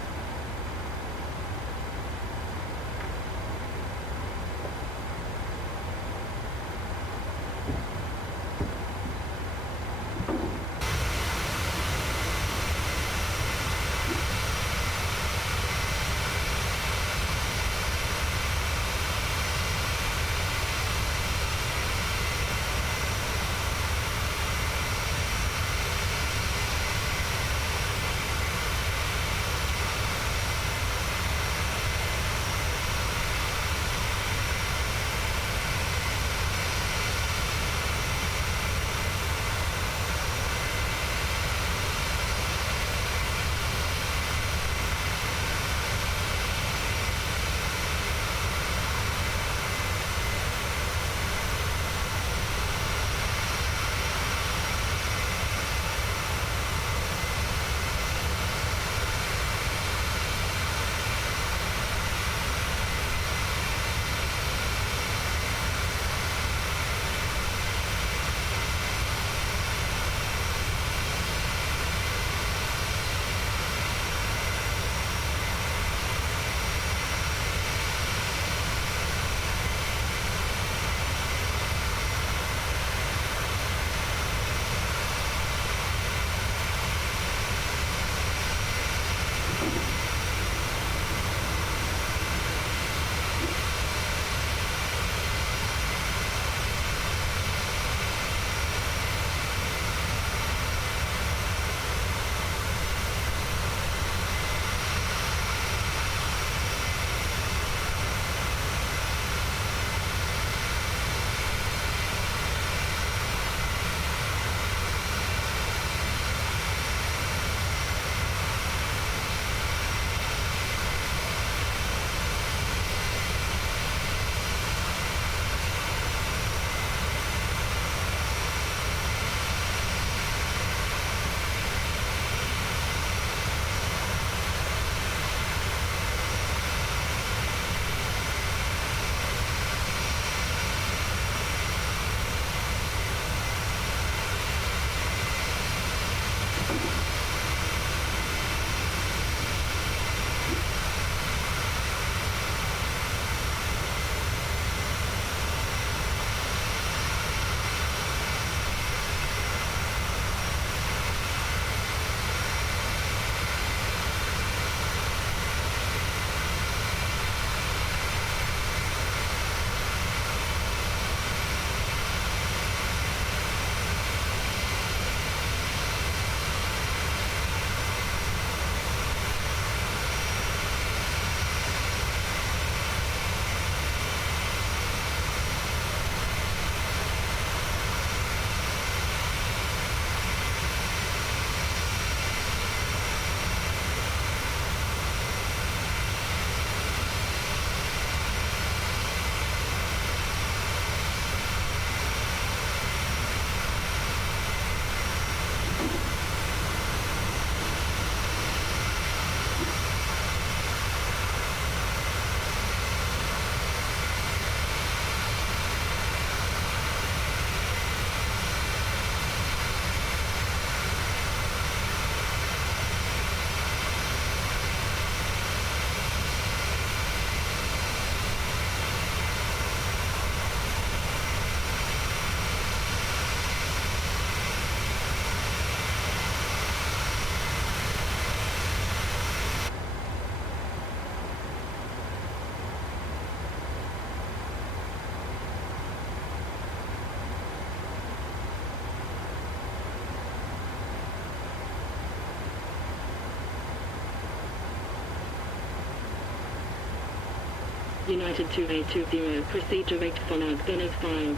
United 2820, proceed direct FONUG, then as filed.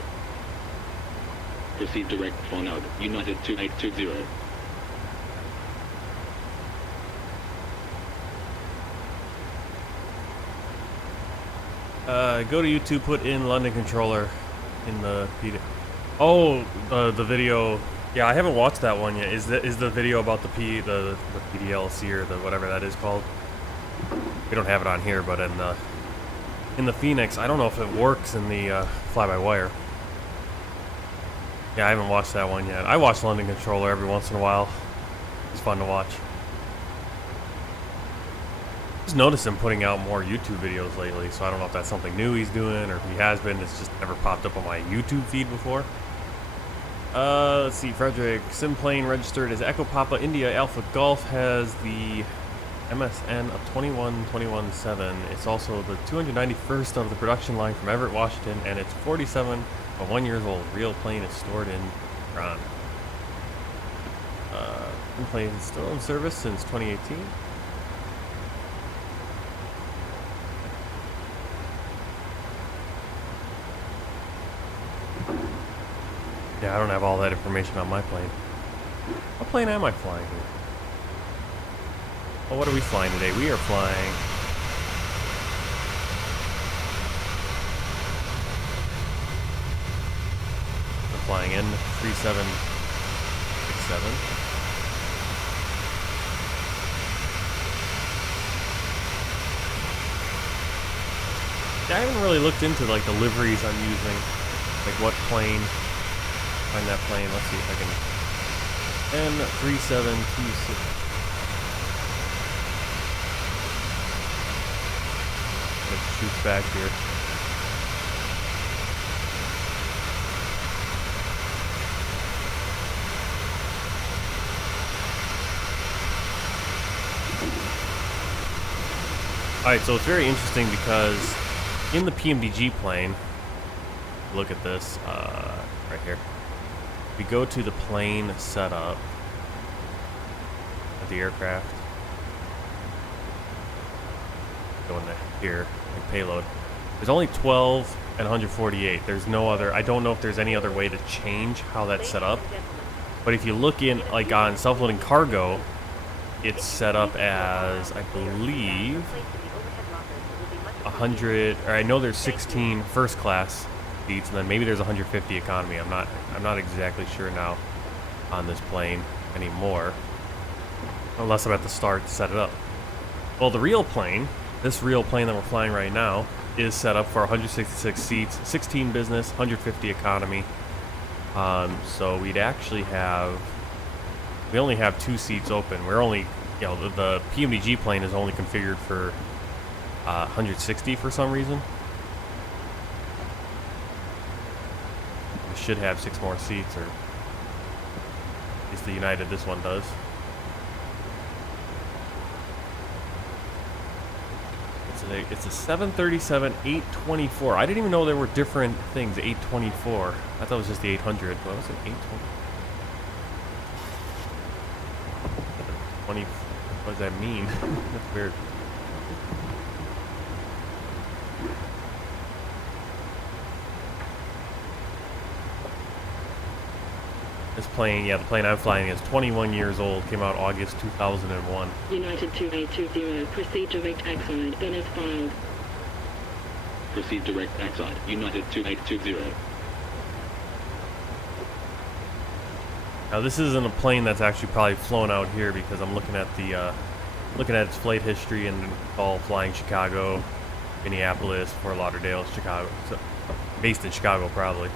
Proceed direct FONUG, United 2820. Go to YouTube, put in London controller in the PD. Oh, the video. Yeah, I haven't watched that one yet. Is the video about the PDLC or the whatever that is called? We don't have it on here, but in the Phoenix, I don't know if it works in the fly-by-wire. Yeah, I haven't watched that one yet. I watch London controller every once in a while. It's fun to watch. Just noticed him putting out more YouTube videos lately, so I don't know if that's something new he's doing or if he has been. It's just never popped up on my YouTube feed before. Let's see, Frederick. Simplane registered as Echo Papa India Alpha Golf has the MSN of 21217. It's also the 291st of the production line from Everett, Washington, and it's 47.1 years old. Real plane is stored in Iran. Simplane is still in service since 2018. Yeah, I don't have all that information on my plane. What plane am I flying here? Well, what are we flying today? We are flying... We're flying in 3767. Yeah, I haven't really looked into like the liveries I'm using. Like what plane... Find that plane. Let's see if I can. N3726. Let's shoot back here. Alright, so it's very interesting because in the PMDG plane, look at this right here. We go to the plane setup of the aircraft. Go in here, like payload. There's only 12 and 148. There's no other. I don't know if there's any other way to change how that's set up. But if you look in, like on self-loading cargo, it's set up as, I believe, 100. Or I know there's 16 first class seats, and then maybe there's 150 economy. I'm not exactly sure now on this plane anymore, unless I'm at the start to set it up. Well, the real plane, this real plane that we're flying right now, is set up for 166 seats, 16 business, 150 economy. So we'd actually have, we only have 2 seats open. We're only, you know, the PMDG plane is only configured for 160 for some reason. Should have 6 more seats, or at least the United this one does. It's a 737-824. I didn't even know there were different things. 824. I thought it was just the 800. What was it? 820. What does that mean? That's weird. This plane, yeah, the plane I'm flying is 21 years old, came out August 2001. United 2820, proceed direct backside, then as filed. Proceed direct backside, United 2820. Now this isn't a plane that's actually probably flown out here because I'm looking at the, looking at its flight history, and it's all flying Chicago, Minneapolis, Fort Lauderdale, Chicago, so based in Chicago probably.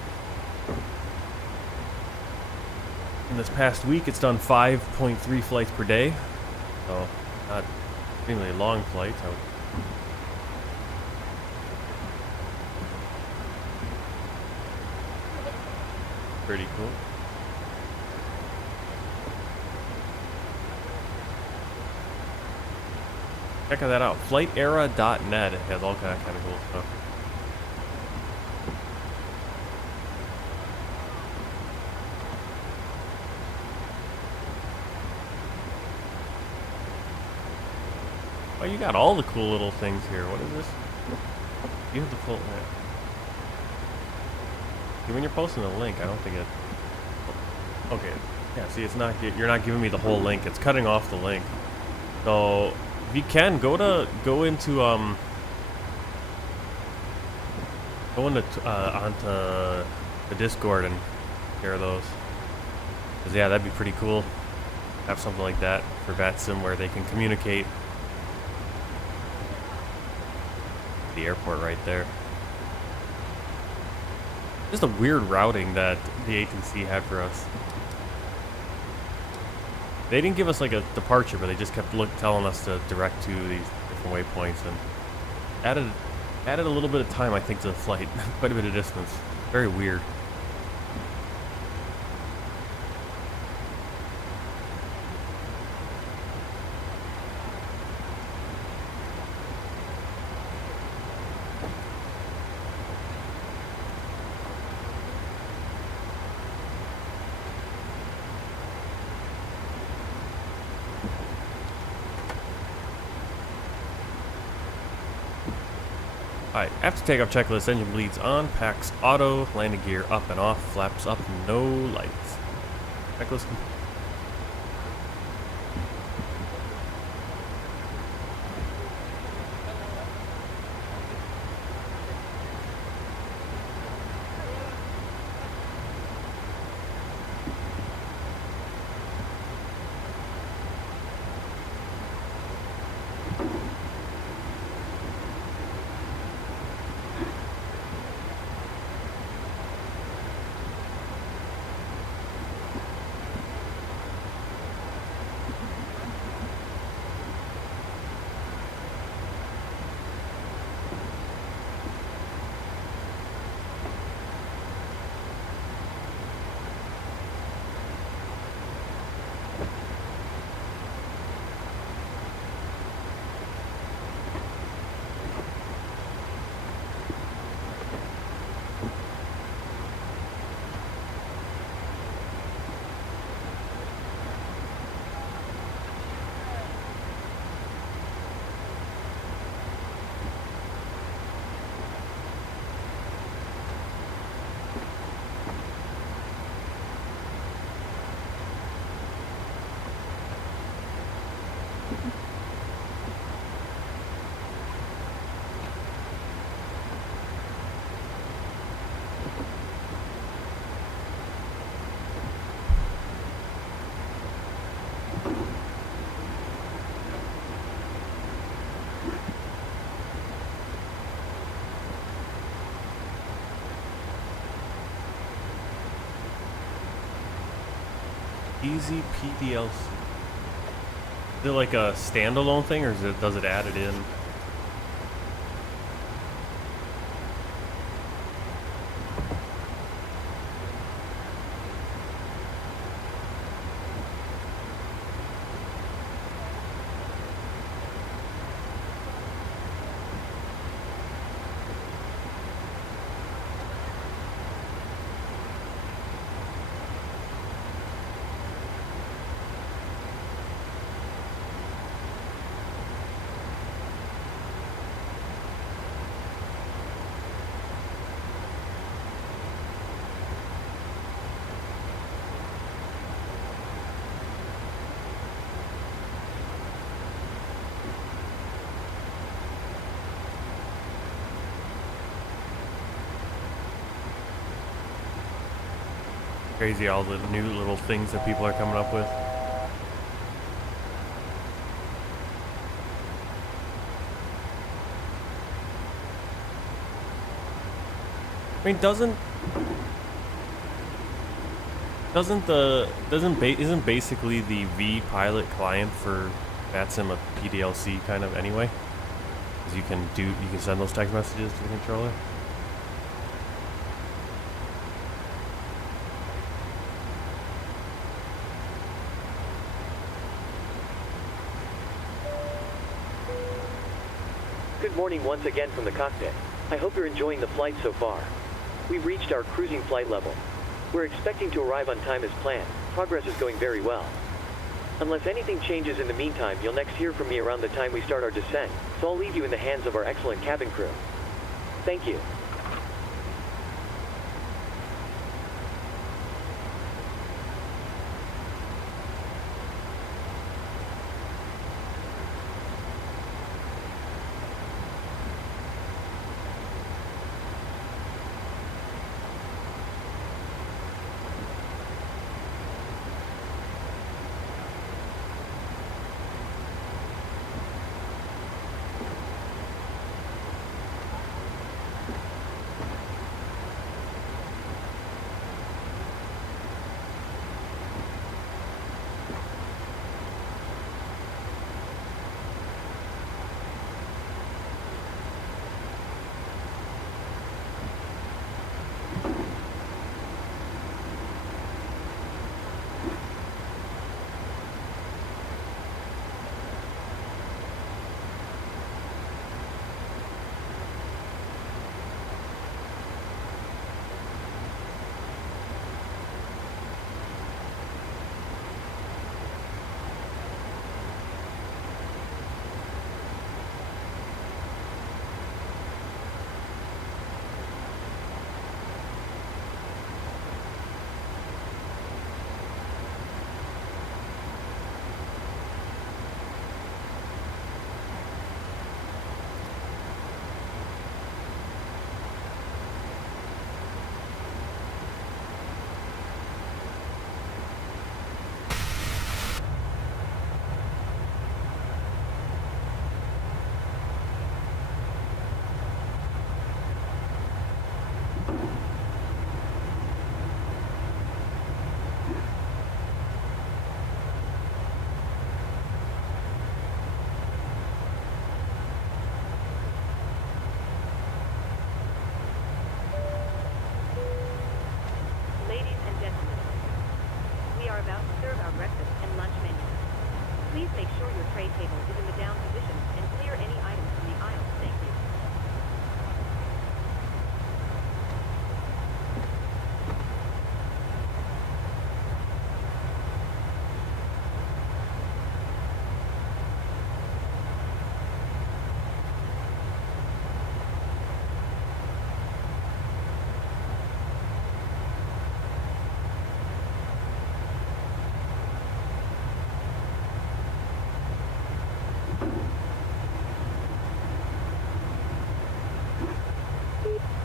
In this past week, it's done 5.3 flights per day, so not extremely long flights. Pretty cool. Check that out. Flightera.net. It has all kind of cool stuff. Oh, you got all the cool little things here. What is this? You have the full. When you're posting the link, I don't think it. Okay. Yeah. See, it's not. You're not giving me the whole link. It's cutting off the link. So if you can go into onto the Discord and share those. 'Cause yeah, that'd be pretty cool. Have something like that for VATSIM where they can communicate. The airport right there. Just a weird routing that the ATC had for us. They didn't give us like a departure, but they just kept telling us to direct to these different waypoints and added a little bit of time, I think, to the flight. Quite a bit of distance. Very weird. Alright, after takeoff checklist, engine bleeds on, packs auto, landing gear up and off, flaps up, no lights. Checklist complete. Easy PDLC. Is it like a standalone thing, or does it add it in? Crazy all the new little things that people are coming up with. I mean, isn't basically the V pilot client for VATSIM a PDLC kind of anyway? Because you can send those text messages to the controller. Good morning once again from the cockpit. I hope you're enjoying the flight so far. We've reached our cruising flight level. We're expecting to arrive on time as planned. Progress is going very well. Unless anything changes in the meantime, you'll next hear from me around the time we start our descent, so I'll leave you in the hands of our excellent cabin crew. Thank you. Please make sure your tray table is in the down position and clear any items from the aisle. Thank you.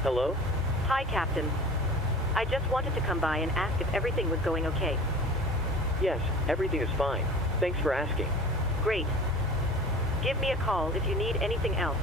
Hello? Hi, Captain. I just wanted to come by and ask if everything was going okay. Yes, everything is fine. Thanks for asking. Great. Give me a call if you need anything else.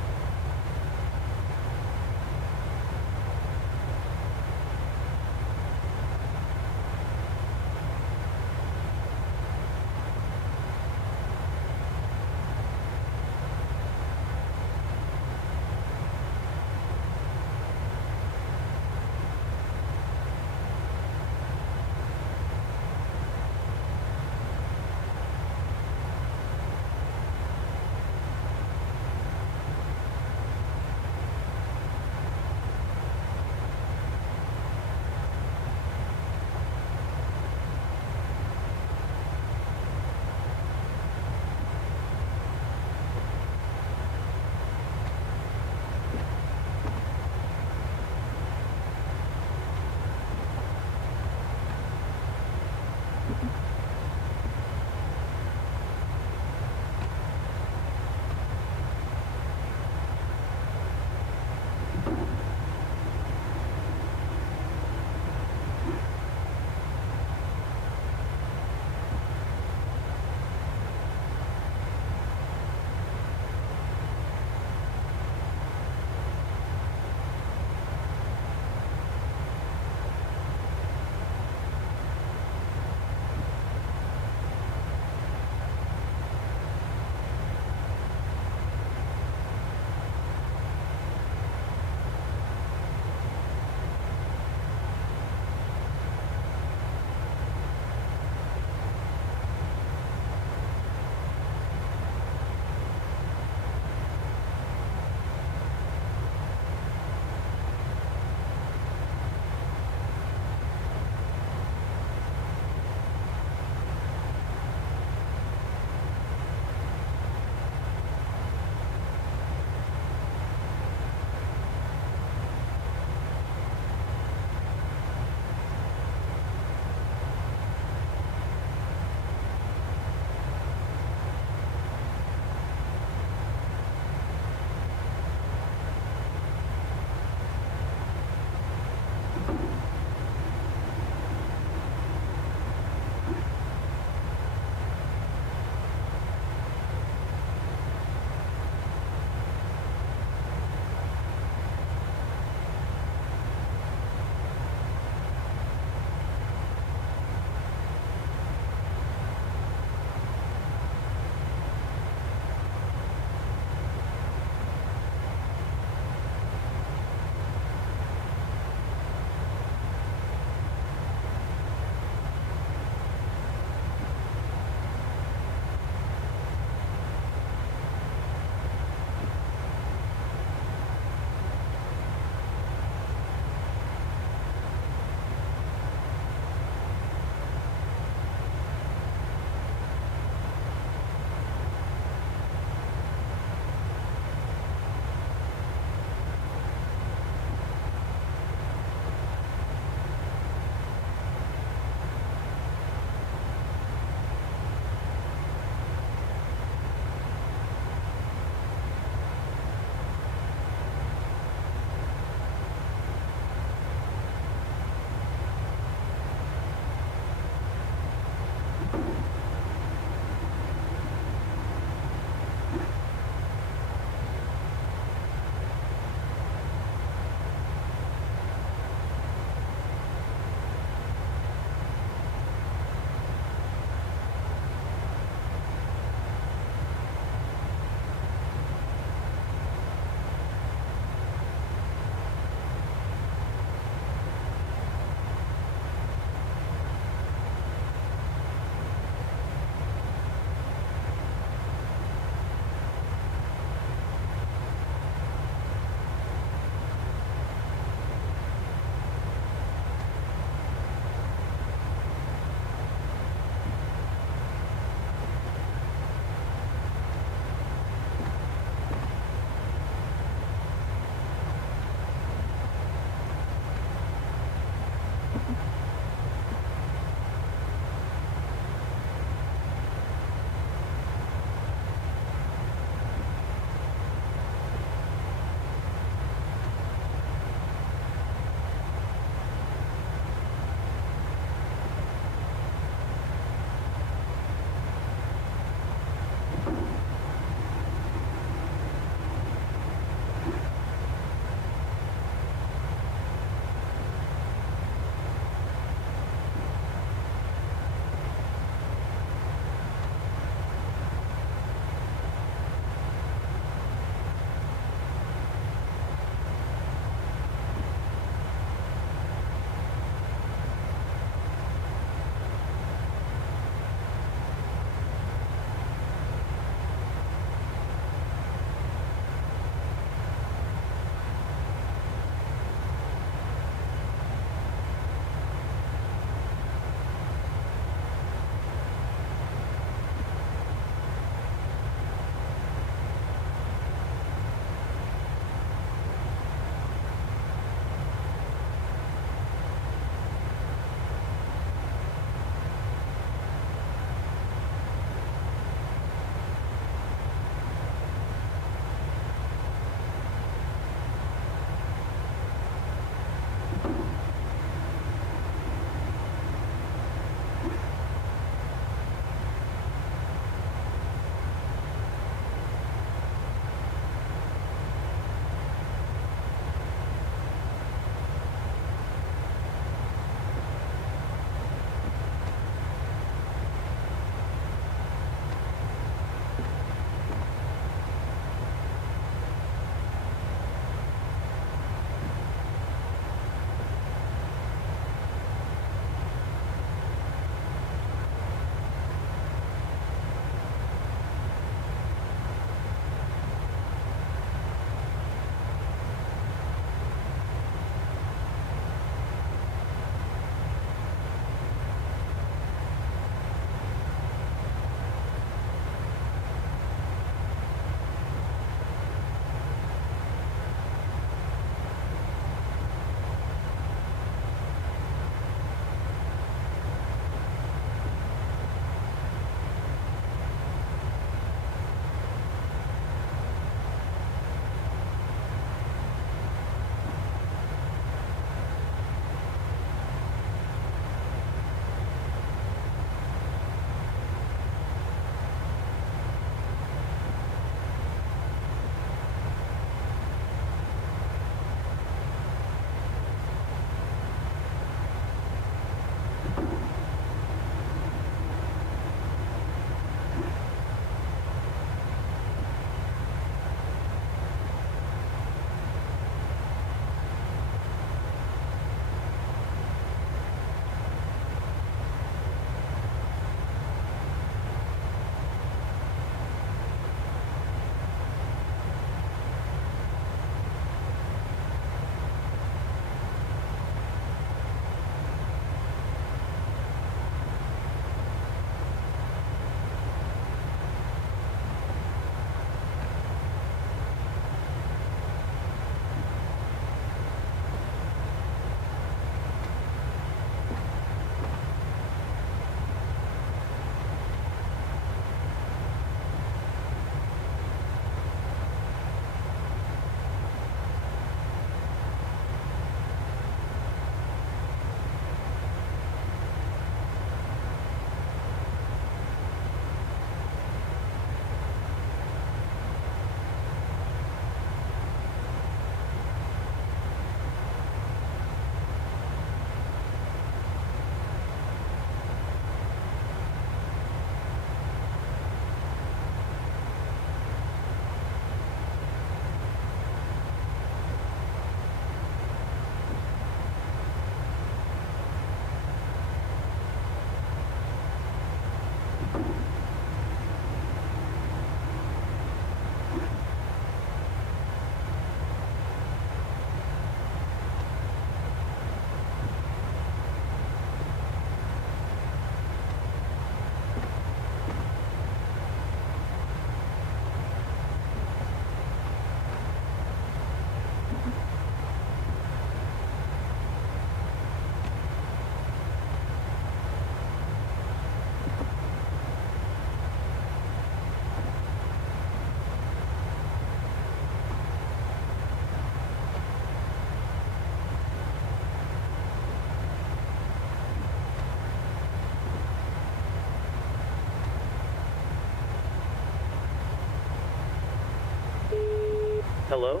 Hello?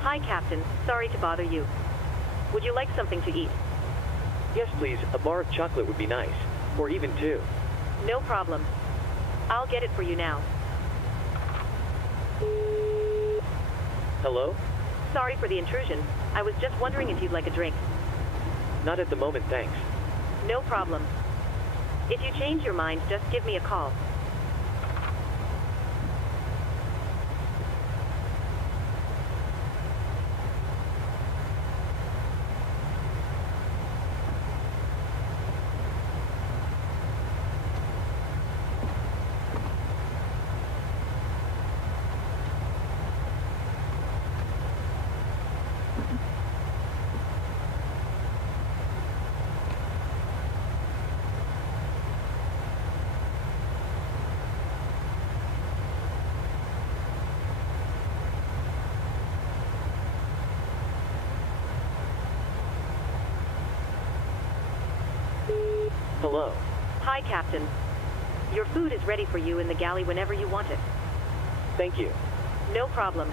Hi, Captain. Sorry to bother you. Would you like something to eat? Yes, please. A bar of chocolate would be nice. Or even two. No problem. I'll get it for you now. Hello? Sorry for the intrusion. I was just wondering if you'd like a drink. Not at the moment, thanks. No problem. If you change your mind, just give me a call. Hello. Hi, Captain. Your food is ready for you in the galley whenever you want it. Thank you. No problem.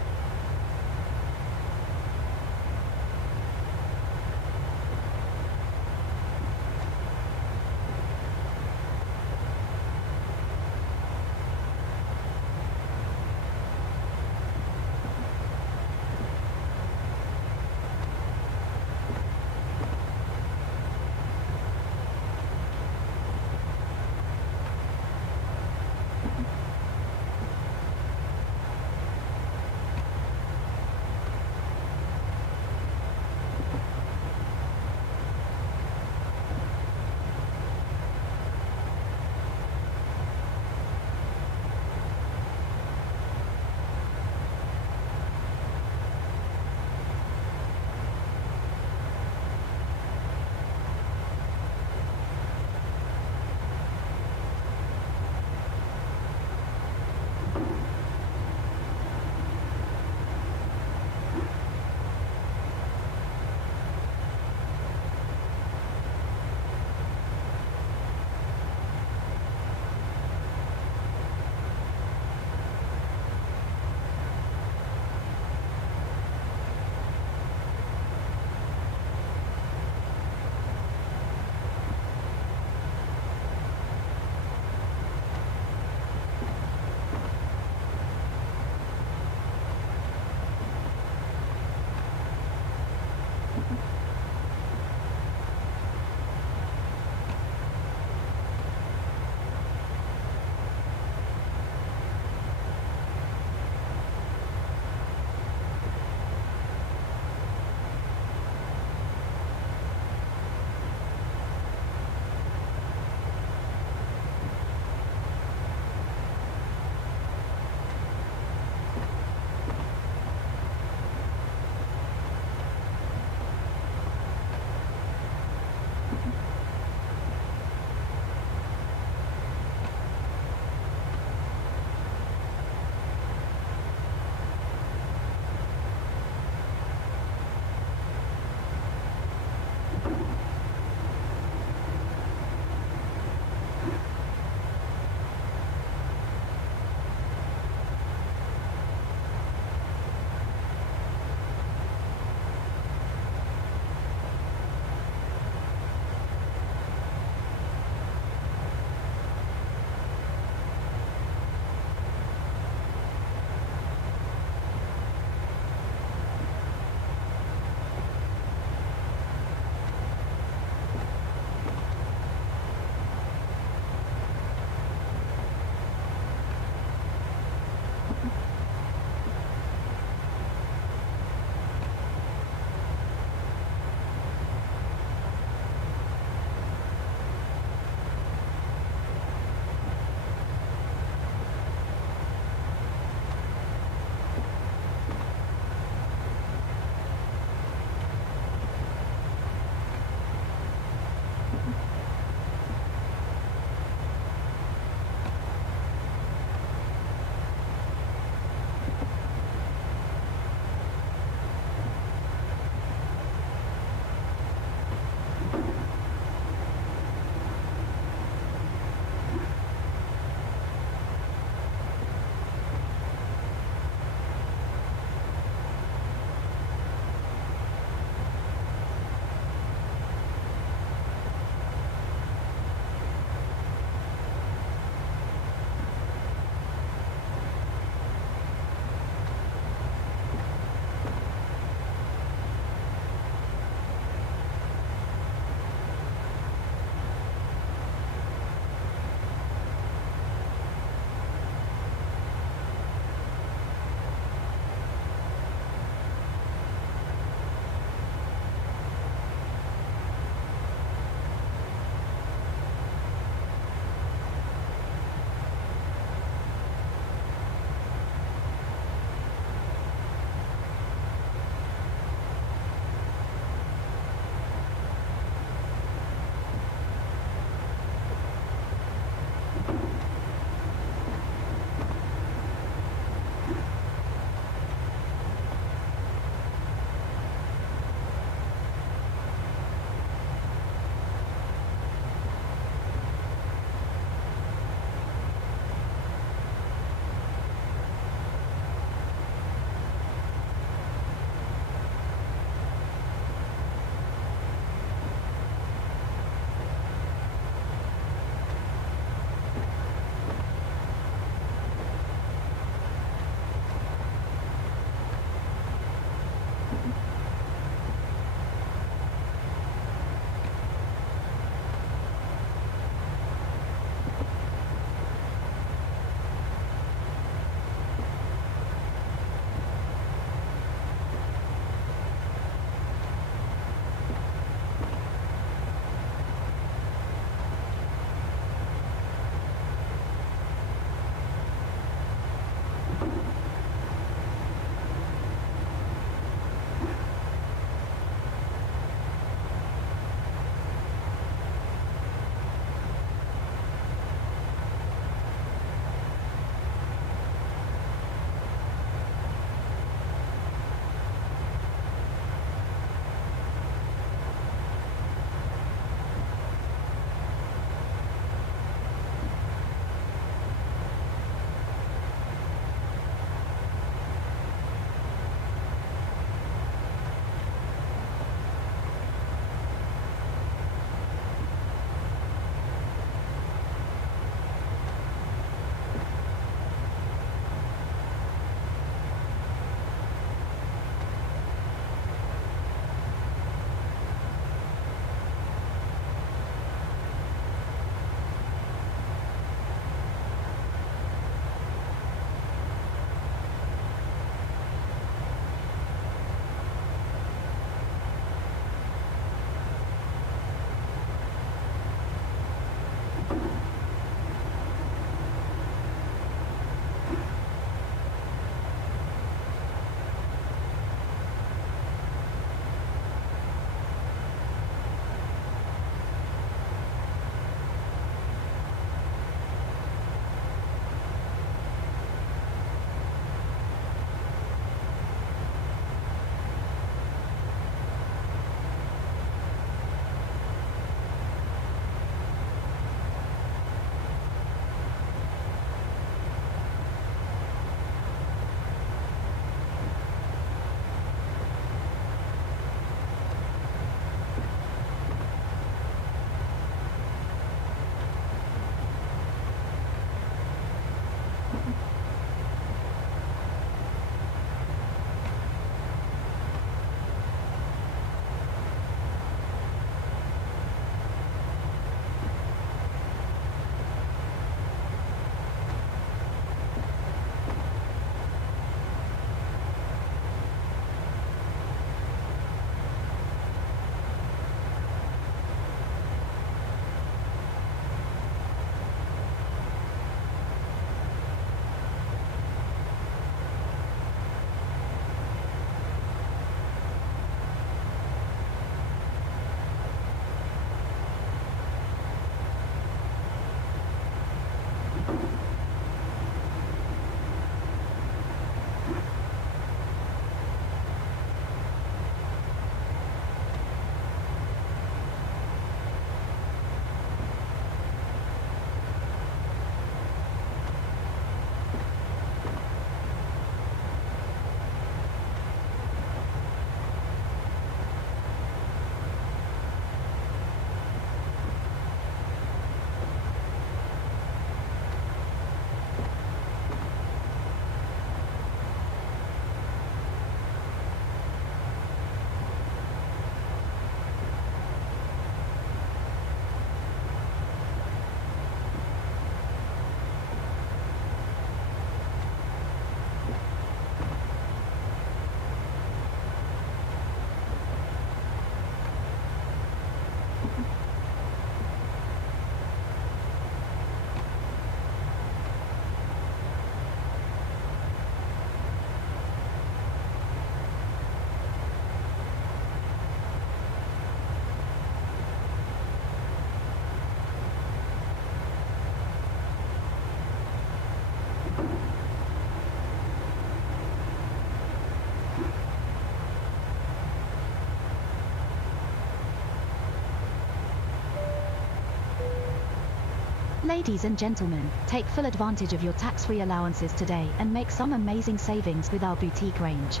Ladies and gentlemen, take full advantage of your tax-free allowances today and make some amazing savings with our boutique range.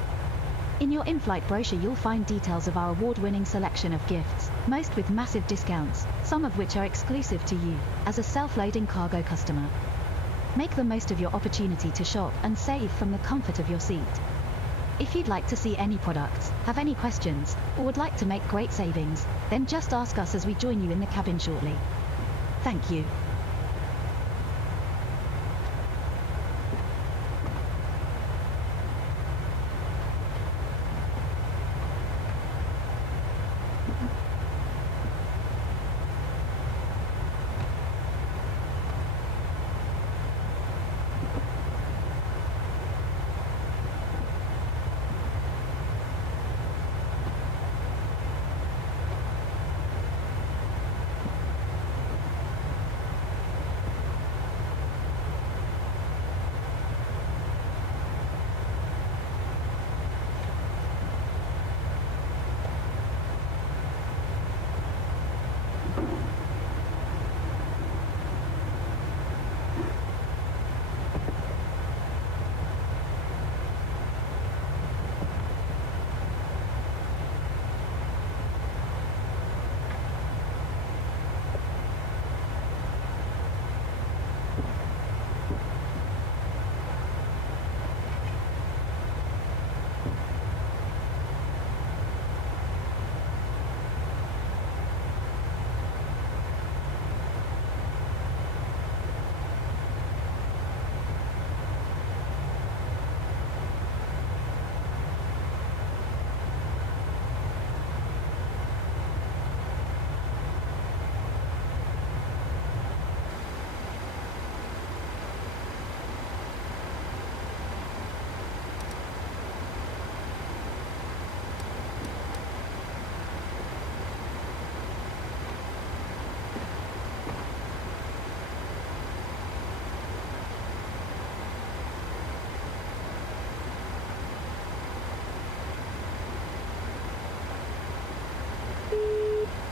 In your in-flight brochure you'll find details of our award-winning selection of gifts, most with massive discounts, some of which are exclusive to you, as a self-loading cargo customer. Make the most of your opportunity to shop and save from the comfort of your seat. If you'd like to see any products, have any questions, or would like to make great savings, then just ask us as we join you in the cabin shortly. Thank you.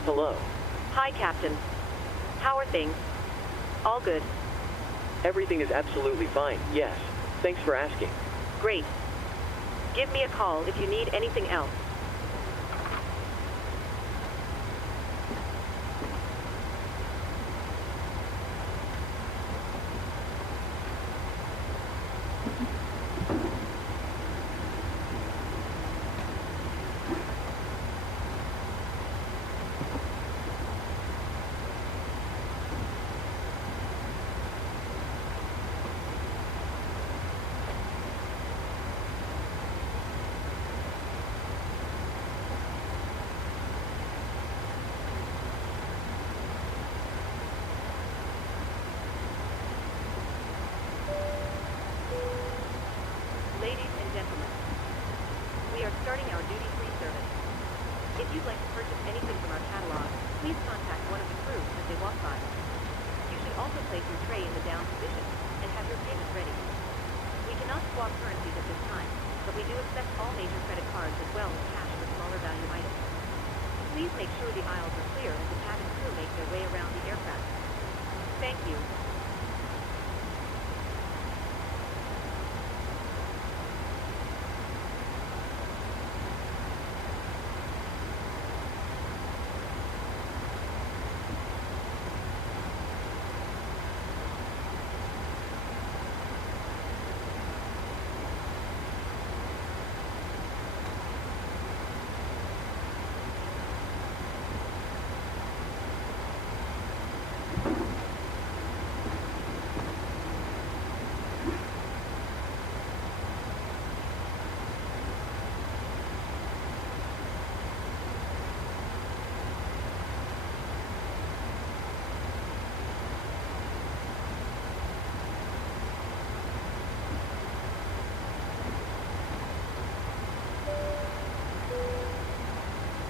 Hello. Hi, Captain. How are things? All good. Everything is absolutely fine, yes. Thanks for asking. Great. Give me a call if you need anything else. Ladies and gentlemen, we are starting our duty-free service. If you'd like to purchase anything from our catalog, please contact one of the crew as they walk by. You should also place your tray in the down position. ready. We cannot swap currencies at this time, but we do accept all major credit cards as well as cash for smaller value items. Please make sure the aisles are clear as the cabin crew make their way around the aircraft. Thank you.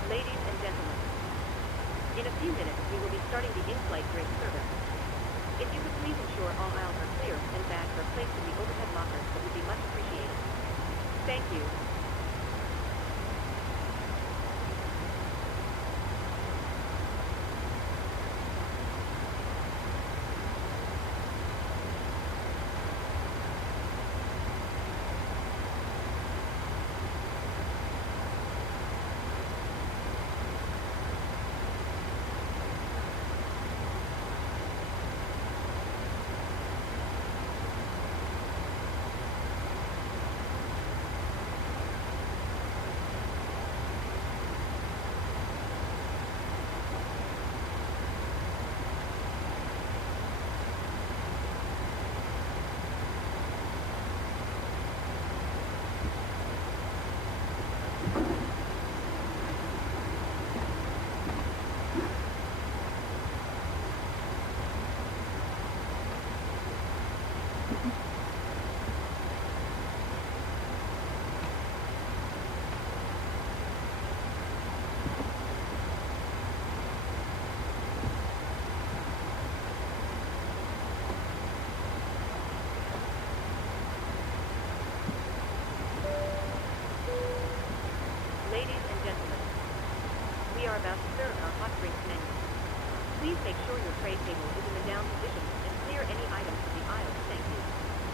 Ladies and gentlemen, in a few minutes we will be starting the in-flight drink service. If you could please ensure all aisles are clear and bags are placed in the overhead lockers, that would be much appreciated. Thank you. Ladies and gentlemen, we are about to serve our hot drinks menu. Please make sure your tray table is in the down position and clear any items to the aisles. Thank you.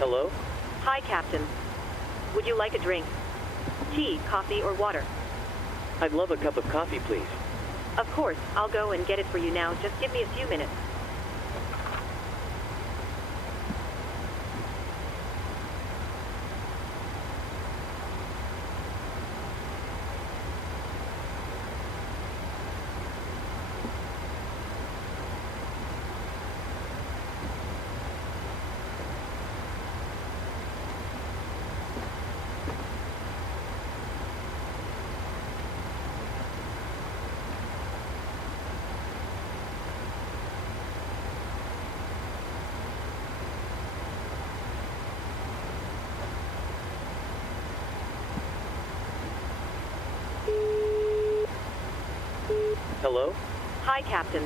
Hello? Hi, Captain. Would you like a drink? Tea, coffee, or water? I'd love a cup of coffee, please. Of course, I'll go and get it for you now. Just give me a few minutes. Hello? Hi, Captain.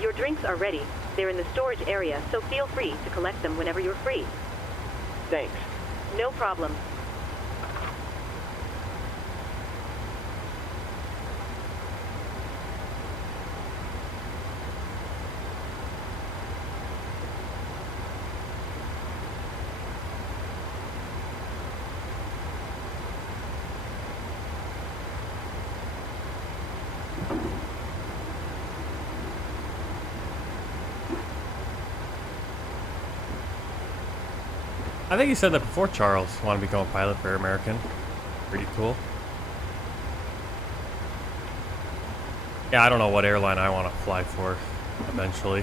Your drinks are ready. They're in the storage area, so feel free to collect them whenever you're free. Thanks. No problem. I think he said that before Charles wanted to become a pilot for American. Pretty cool. Yeah, I don't know what airline I want to fly for eventually.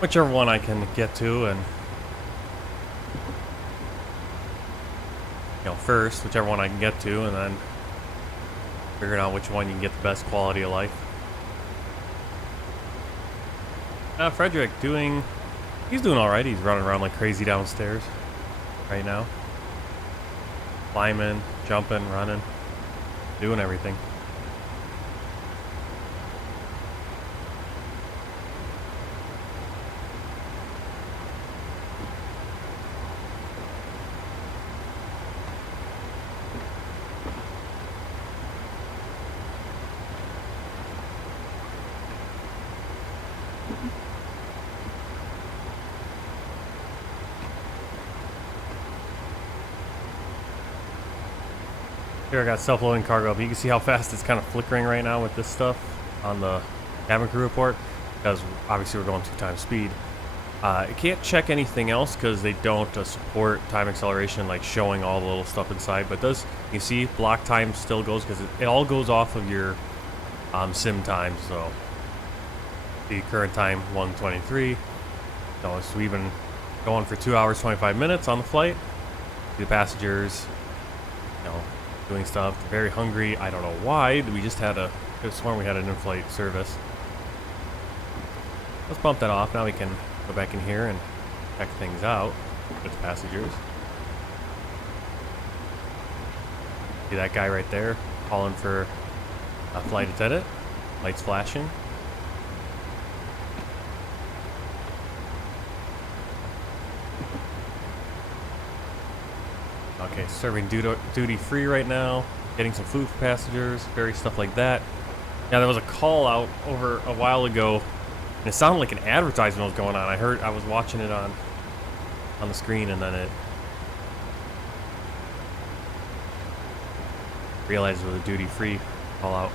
Whichever one I can get to, and first, whichever one I can get to, and then figuring out which one you can get the best quality of life. Frederick he's doing all right. He's running around like crazy downstairs right now. Climbing, jumping, running, doing everything. Here I got self-loading cargo up. You can see how fast it's kind of flickering right now with this stuff on the cabin crew report, because obviously we're going 2x speed. It can't check anything else because they don't support time acceleration, like showing all the little stuff inside. But you see block time still goes, because it all goes off of your sim time. So the current time 1:23. So we've been going for 2 hours 25 minutes on the flight. The passengers, doing stuff. They're very hungry. I don't know why. We just had I could have sworn we had an in-flight service. Let's bump that off. Now we can go back in here and check things out with the passengers. See that guy right there calling for a flight attendant. Lights flashing. Okay, serving duty free right now. Getting some food for passengers, various stuff like that. Yeah, there was a call out over a while ago, and it sounded like an advertisement was going on. I was watching it on the screen, and then it realized it was a duty free call out.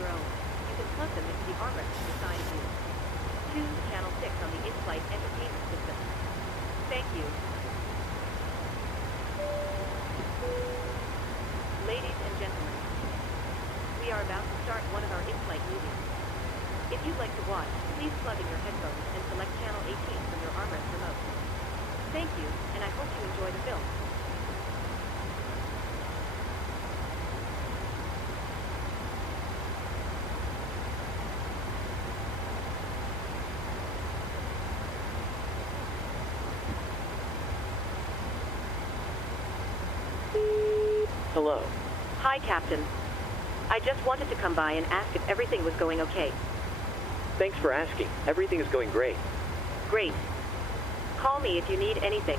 your own. You can plug them into the armrests beside you. Choose Channel 6 on the in-flight entertainment system. Thank you. Ladies and gentlemen, we are about to start one of our in-flight movies. If you'd like to watch, please plug in your headphones and select Channel 18 from your armrest remote. Thank you, and I hope you enjoy the film. Hello. Hi, Captain. I just wanted to come by and ask if everything was going okay. Thanks for asking. Everything is going great. Great. Call me if you need anything.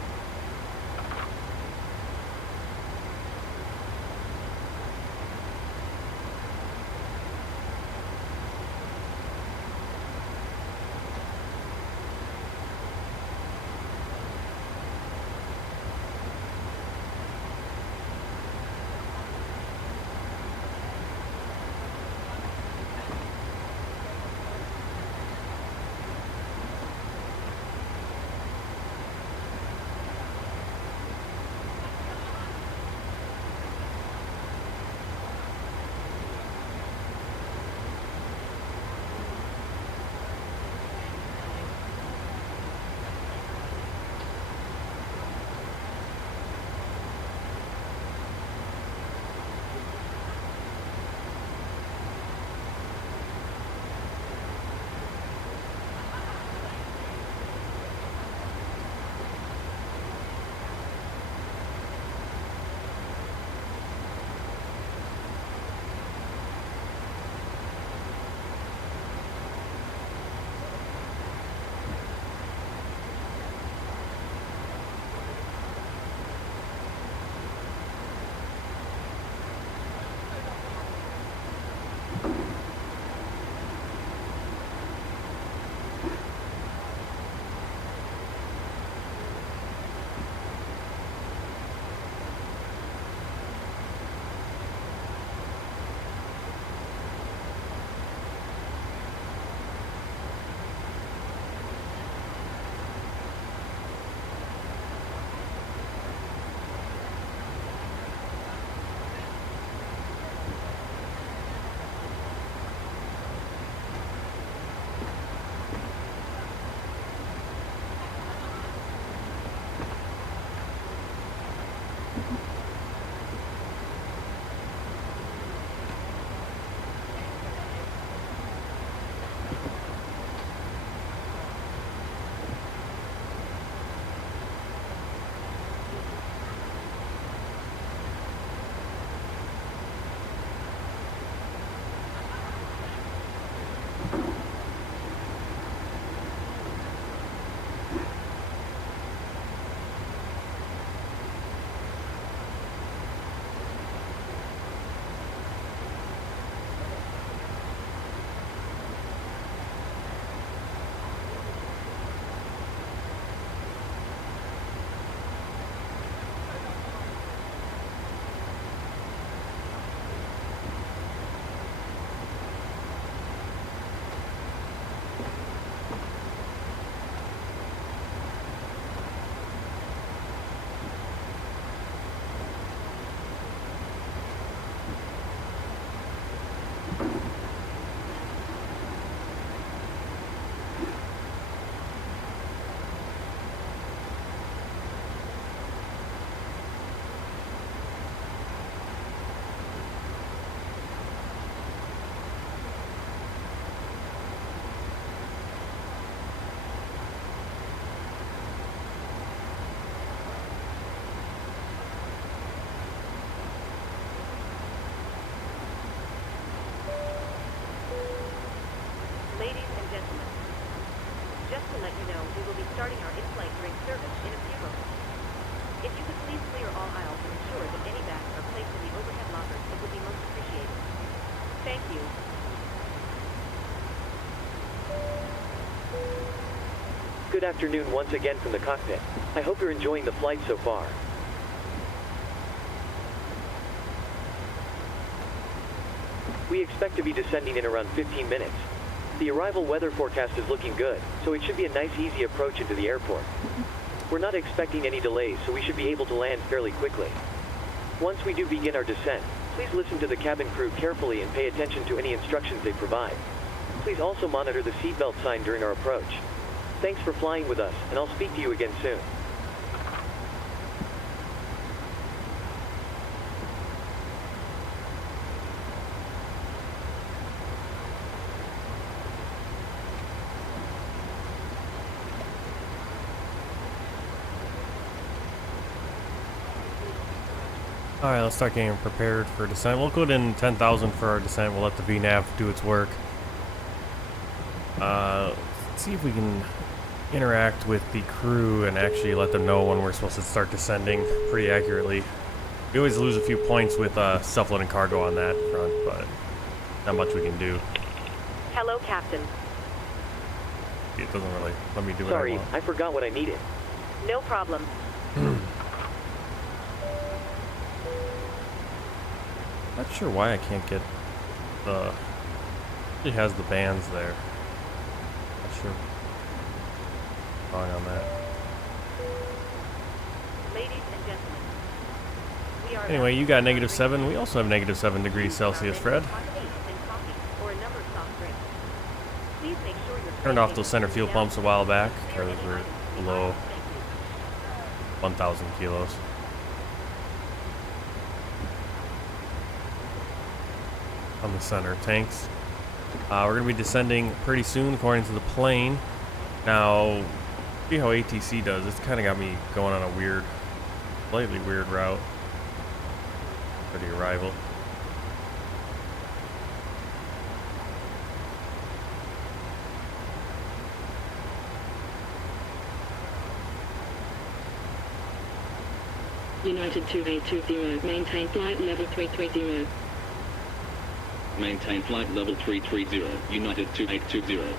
starting our in-flight drink service in a few moments. If you could please clear all aisles and ensure that any bags are placed in the overhead lockers, it would be most appreciated. Thank you. Good afternoon once again from the cockpit. I hope you're enjoying the flight so far. We expect to be descending in around 15 minutes. The arrival weather forecast is looking good, so it should be a nice easy approach into the airport. We're not expecting any delays, so we should be able to land fairly quickly. Once we do begin our descent, please listen to the cabin crew carefully and pay attention to any instructions they provide. Please also monitor the seatbelt sign during our approach. Thanks for flying with us, and I'll speak to you again soon. Alright, let's start getting prepared for descent. We'll go in 10,000 for our descent. We'll let the VNAV do its work. Let's see if we can interact with the crew and actually let them know when we're supposed to start descending pretty accurately. We always lose a few points with self-loading cargo on that front, but not much we can do. Hello, Captain. It doesn't really let me do what I Sorry, want. I forgot what I needed. No problem. Not sure why I can't get the... It has the bands there. Not sure. Wrong on that. Ladies and gentlemen, we are Anyway, you got -7. We also have -7 degrees Celsius, Fred. Turned off those center fuel pumps a while back because we're below 1,000 kilos. On the center tanks. We're going to be descending pretty soon according to the plane. Now, see how ATC does. It's kind of got me going on a weird, slightly weird route for the arrival. United 2820, maintain flight level 330. Maintain flight level 330, United 2820.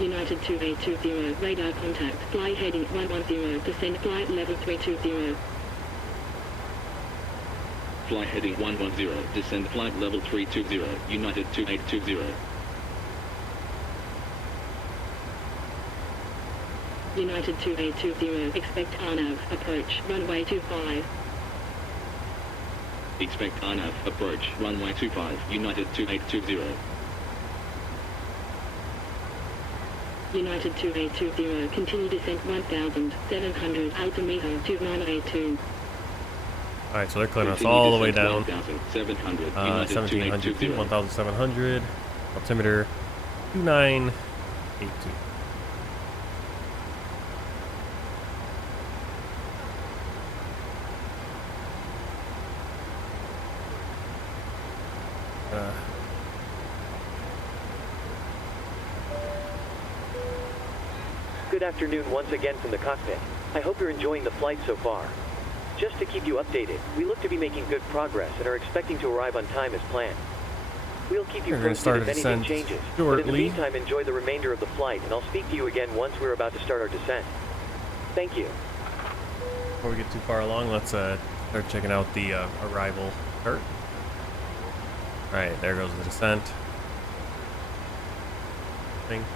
United 2820, radar contact, fly heading 110, descend flight level 320. Fly heading 110, descend flight level 320, United 2820. United 2820, expect RNAV, approach, runway 25. Expect RNAV, approach, runway 25, United 2820. United 2820, continue descent 1,700, altimeter 2982. Alright, so they're clearing us all the way down. 1,700, 1,700 feet, 1,700, altimeter 2982. Good afternoon once again from the cockpit. I hope you're enjoying the flight so far. Just to keep you updated, we look to be making good progress and are expecting to arrive on time as planned. We'll keep you posted if anything changes, but in the meantime enjoy the remainder of the flight and I'll speak to you again once we're about to start our descent. Thank you. Before we get too far along, let's start checking out the arrival chart. Alright, there goes the descent. Thing.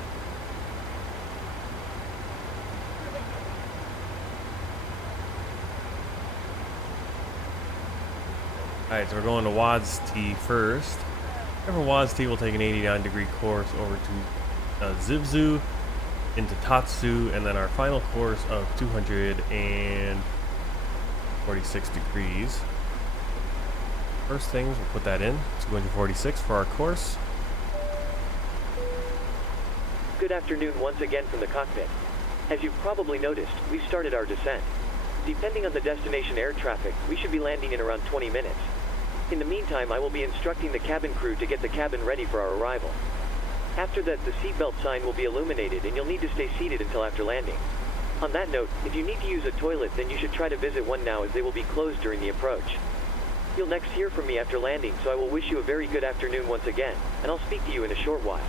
Alright, so we're going to WADS T first. Over WADS T, we'll take an 89-degree course over to Zivzu, into Tatsu, and then our final course of 246 degrees. First things, we'll put that in. 246 for our course. Good afternoon once again from the cockpit. As you've probably noticed, we've started our descent. Depending on the destination air traffic, we should be landing in around 20 minutes. In the meantime, I will be instructing the cabin crew to get the cabin ready for our arrival. After that, the seatbelt sign will be illuminated and you'll need to stay seated until after landing. On that note, if you need to use a toilet, then you should try to visit one now as they will be closed during the approach. You'll next hear from me after landing, so I will wish you a very good afternoon once again, and I'll speak to you in a short while.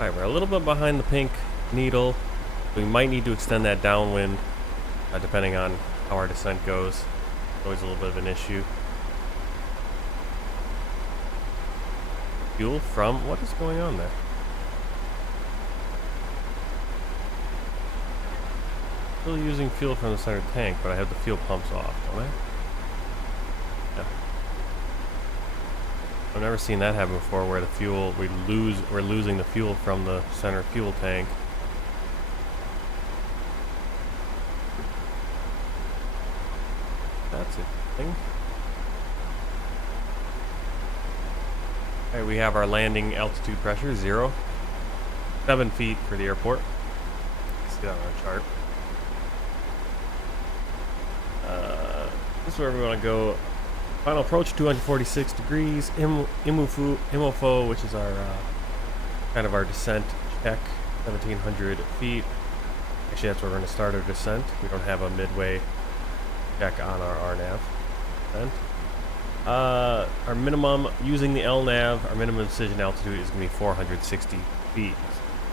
Alright, we're a little bit behind the pink needle. We might need to extend that downwind, depending on how our descent goes. Always a little bit of an issue. Fuel from, what is going on there? Still using fuel from the center tank, but I have the fuel pumps off, don't I? Yeah. I've never seen that happen before, where the fuel, we're losing the fuel from the center fuel tank. That's a thing. Alright, we have our landing altitude pressure, 0. 7 feet for the airport. See that on our chart. This is where we want to go. Final approach, 246 degrees. Imofo, which is our kind of our descent check, 1,700 feet. Actually, that's where we're going to start our descent. We don't have a midway check on our RNAV descent. Our minimum, using the LNAV, our minimum decision altitude is going to be 460 feet.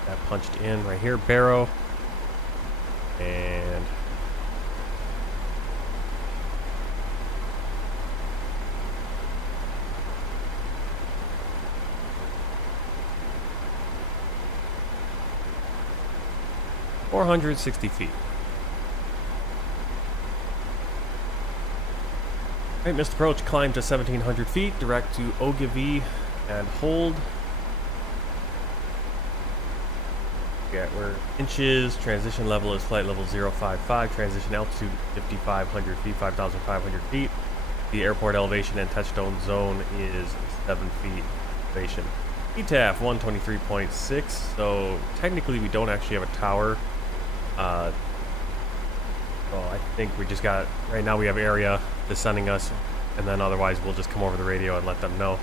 That punched in right here, Barrow. And $460 feet. Alright, missed approach, climb to 1,700 feet, direct to Ogilvy and hold. Yeah, we're inches, transition level is flight level 055, transition altitude 5,500 feet, 5,500 feet. The airport elevation and touchdown zone is 7 feet elevation. ETAF 123.6, so technically we don't actually have a tower. Well, I think we just got, right now we have area descending us, and then otherwise we'll just come over the radio and let them know.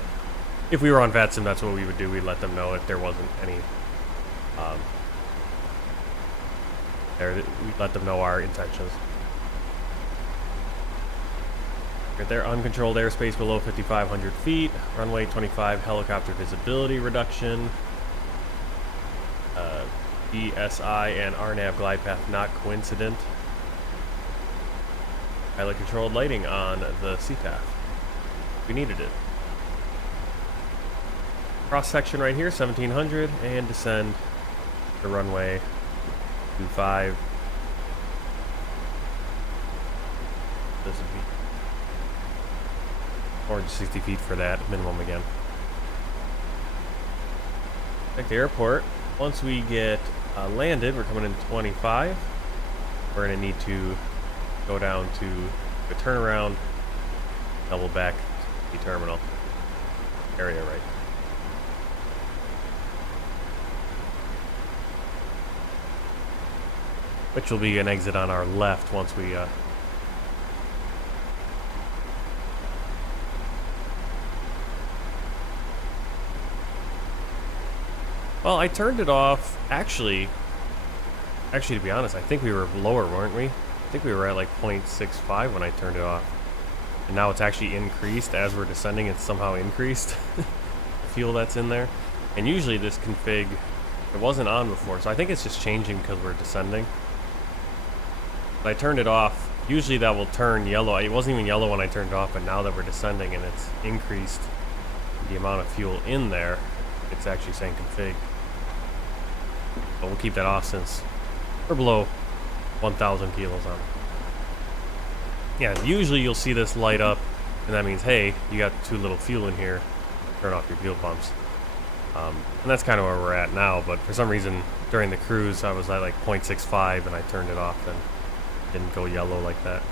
If we were on VATSIM, that's what we would do. We'd let them know if there wasn't any, we'd let them know our intentions. Right there, uncontrolled airspace below 5,500 feet, runway 25, helicopter visibility reduction. BSI and RNAV glide path not coincident. Pilot controlled lighting on the CTAF. We needed it. Cross section right here, 1,700, and descend the runway 25. This would be 460 feet for that minimum again. Back to the airport. Once we get landed, we're coming in 25. We're going to need to go down to the turnaround, double back the terminal area right. Which will be an exit on our left once we well, I turned it off. Actually, to be honest, I think we were lower, weren't we? I think we were at like 0.65 when I turned it off. And now it's actually increased as we're descending. It's somehow increased the fuel that's in there. And usually this config, it wasn't on before. So I think it's just changing because we're descending. But I turned it off. Usually that will turn yellow. It wasn't even yellow when I turned it off, but now that we're descending and it's increased the amount of fuel in there, it's actually saying config. But we'll keep that off since we're below 1,000 kilos on it. Yeah, usually you'll see this light up, and that means, hey, you got too little fuel in here, turn off your fuel pumps. And that's kind of where we're at now, but for some reason, during the cruise, I was at like 0.65, and I turned it off, and it didn't go yellow like that.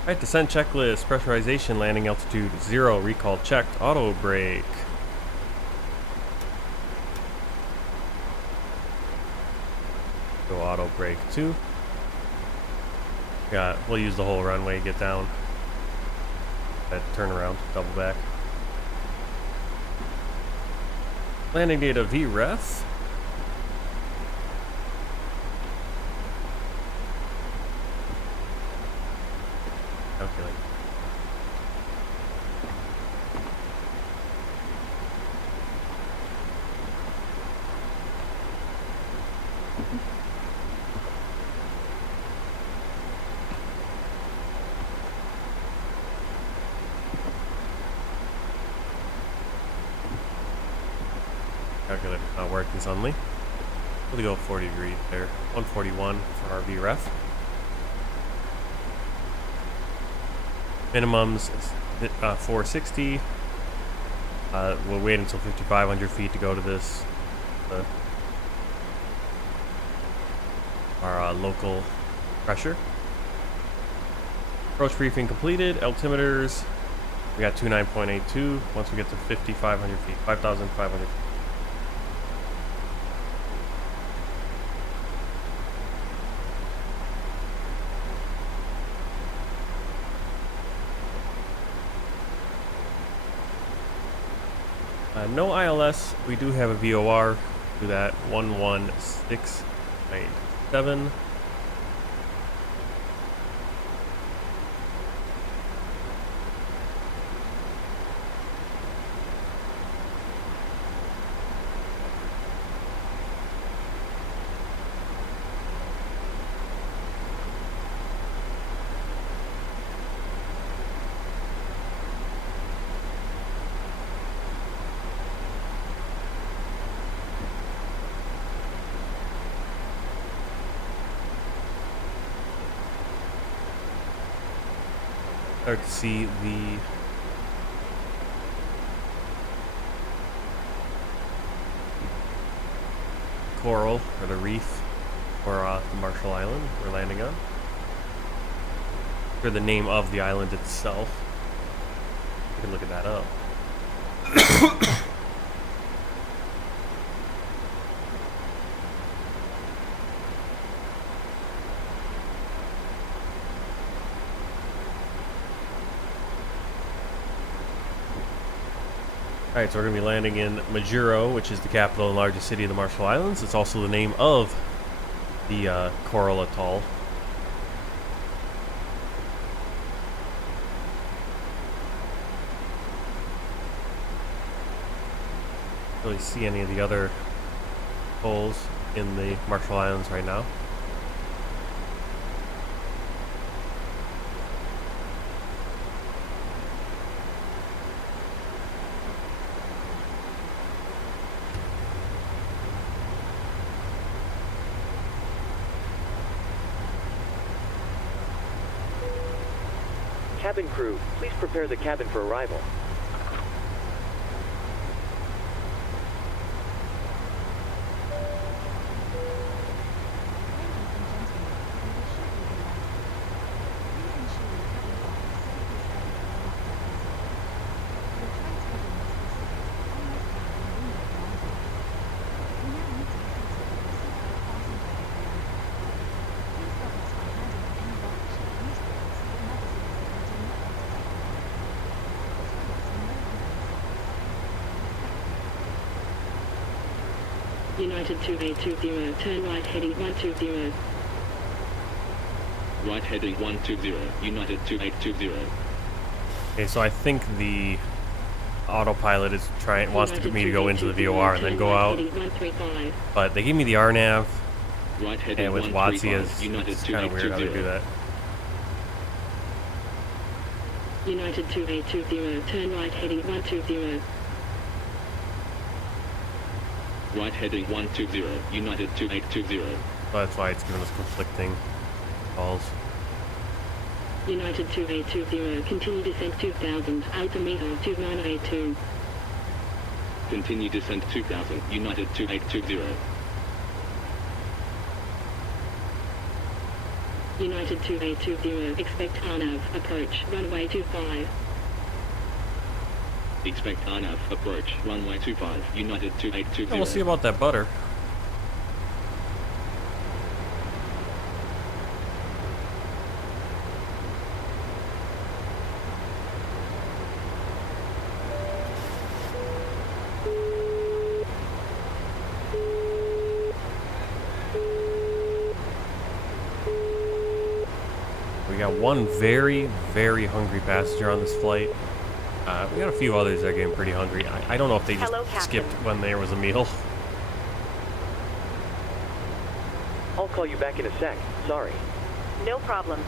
Alright, descent checklist, pressurization, landing altitude 0, recall checked, auto brake. Go auto brake 2. We'll use the whole runway, get down. That turnaround, double back. Landing data VREF. Calculate. Calculator's not working suddenly. We'll go 40 degrees there. 141 for our VREF. Minimums 460. We'll wait until 5,500 feet to go to this. Our local pressure. Approach briefing completed. Altimeters. We got 29.82. Once we get to 5,500 feet. 5,500 feet. No ILS. We do have a VOR. Do that 11697. Start to see the coral or the reef or the Marshall Island we're landing on, or the name of the island itself. You can look at that up. Alright, so we're going to be landing in Majuro, which is the capital and largest city of the Marshall Islands. It's also the name of the coral atoll. Don't really see any of the other atolls in the Marshall Islands right now. Cabin crew, please prepare the cabin for arrival. United 2820, turn right heading 120. Right heading 120, United 2820. Okay, so I think the autopilot is wants to get me to go into the VOR and then go out. But they gave me the RNAV, Right heading and with WOTC, it's kind of weird how they do that. United 2820, turn right heading 120. Right heading 120, United 2820. So that's why it's giving us conflicting calls. United 2820, continue descent 2000, altimeter 2982. Continue descent 2000, United 2820. United 2820, expect RNAV, approach, runway 25. Expect RNAV, approach, runway 25, United 2820. And we'll see about that butter. We got one very, very hungry passenger on this flight. We got a few others that are getting pretty hungry. I don't know if they just skipped when there was a meal. I'll call you back in a sec. Sorry. No problem.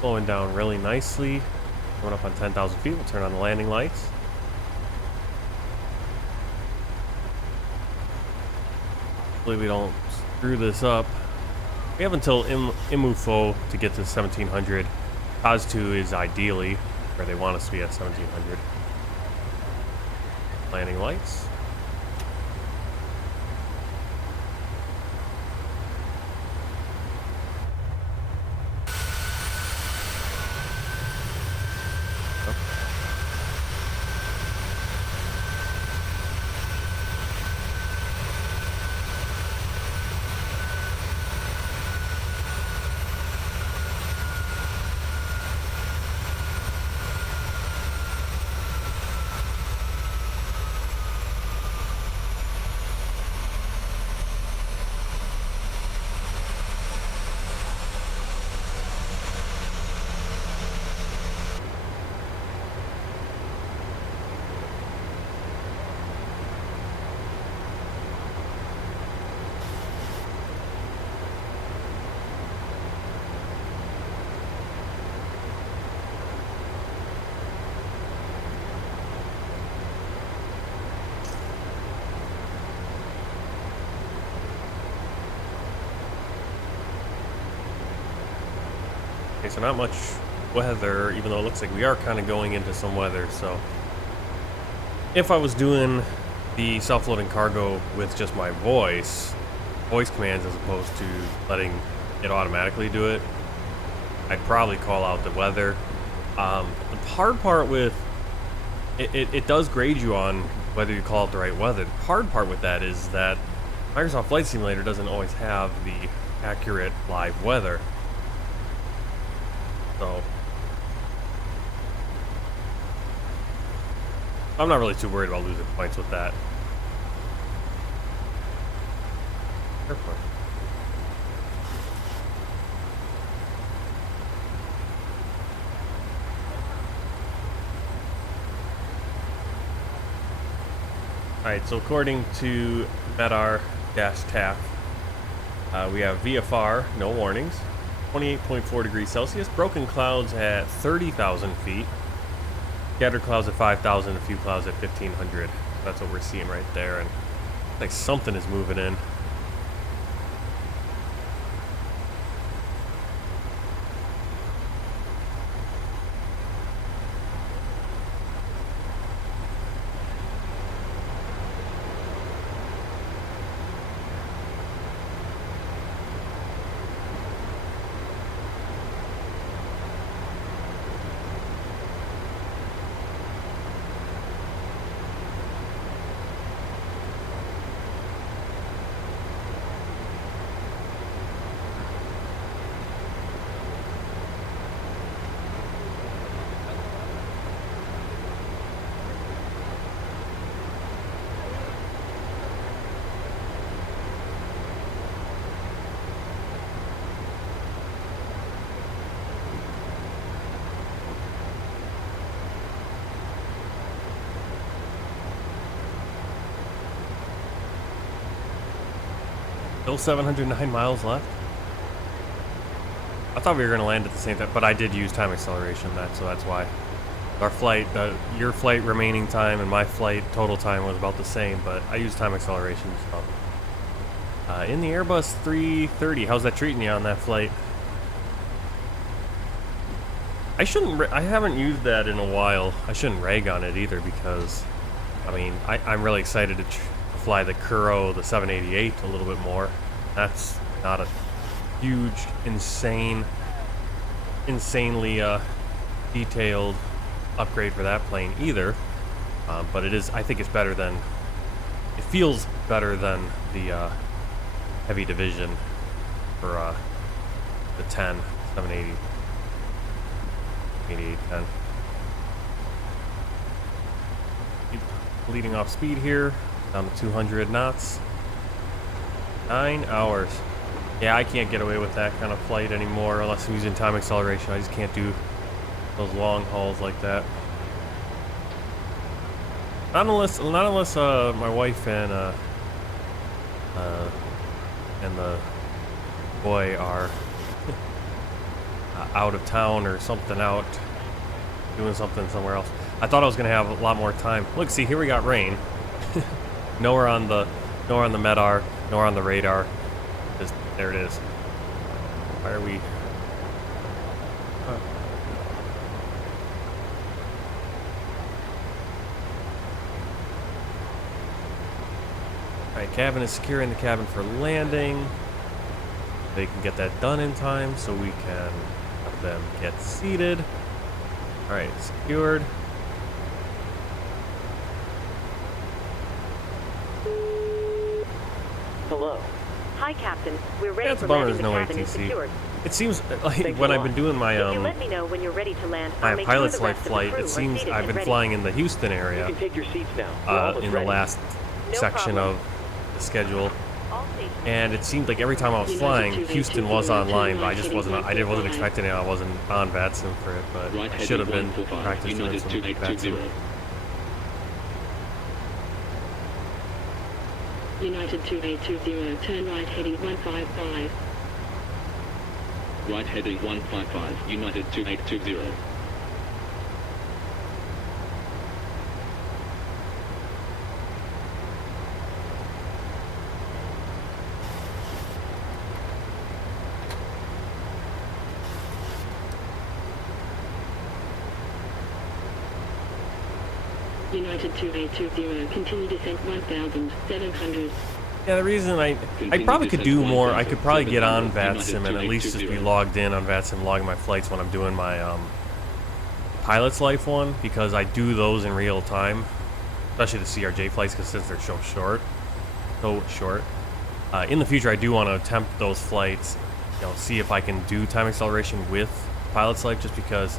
Slowing down really nicely. Going up on 10,000 feet. We'll turn on the landing lights. Hopefully we don't screw this up. We have until Imufo to get to 1700. Kaz2 is ideally where they want us to be at 1700. Landing lights. Okay, so not much weather, even though it looks like we are kind of going into some weather. So if I was doing the self-loading cargo with just my voice commands as opposed to letting it automatically do it, I'd probably call out the weather. The hard part with it does grade you on whether you call out the right weather. The hard part with that is that Microsoft Flight Simulator doesn't always have the accurate live weather. So I'm not really too worried about losing points with that. Airport. Alright, so according to MEDAR-TAC, we have VFR, no warnings, 28.4 degrees Celsius, broken clouds at 30,000 feet, scattered clouds at 5,000, a few clouds at 1,500. That's what we're seeing right there, and like something is moving in. Still 709 miles left. I thought we were going to land at the same time, but I did use time acceleration, so that's why. Our flight, your flight remaining time and my flight total time was about the same, but I used time acceleration. So. In the Airbus 330, how's that treating you on that flight? I haven't used that in a while. I shouldn't rag on it either because, I mean, I'm really excited to fly the Kuro, the 788 a little bit more. That's not a huge, insanely detailed upgrade for that plane either, but it is. I think it's better than. It feels better than the heavy division for the 10. 780. 8810. Keep bleeding off speed here. Down to 200 knots. 9 hours. Yeah, I can't get away with that kind of flight anymore unless I'm using time acceleration. I just can't do those long hauls like that. Not unless my wife and the boy are out of town or something, out doing something somewhere else. I thought I was gonna have a lot more time. Look, see, here we got rain. nowhere on the MEDAR, nor on the radar. Just there it is. Why are we? Alright, cabin is securing the cabin for landing. They can get that done in time so we can have them get seated. Alright, secured. Hello. Hi, Captain. We're ready That's for a bummer landing. there's no The cabin is ATC. secured. It seems like Thanks when a I've lot. been doing my If you let me know when you're ready to land, my I'll make pilot's sure the life rest of the flight, crew it are seems seated I've and been ready. flying in the Houston You area can take your seats now. We're almost in the ready. last No section problem. of the schedule, All stations. and it seemed like every time I was flying, Houston was online, but I wasn't expecting it. I wasn't on VATSIM for it, but I should have been practicing doing some VATSIM. United 2820, turn right heading 155. Right heading 155, United 2820. United 2820, continue descent 1,700. Yeah, the reason I probably could do more. I could probably get on VATSIM and at least just be logged in on VATSIM, logging my flights when I'm doing my pilot's life one, because I do those in real time, especially the CRJ flights, because since they're so short. In the future, I do want to attempt those flights, see if I can do time acceleration with pilot's life, just because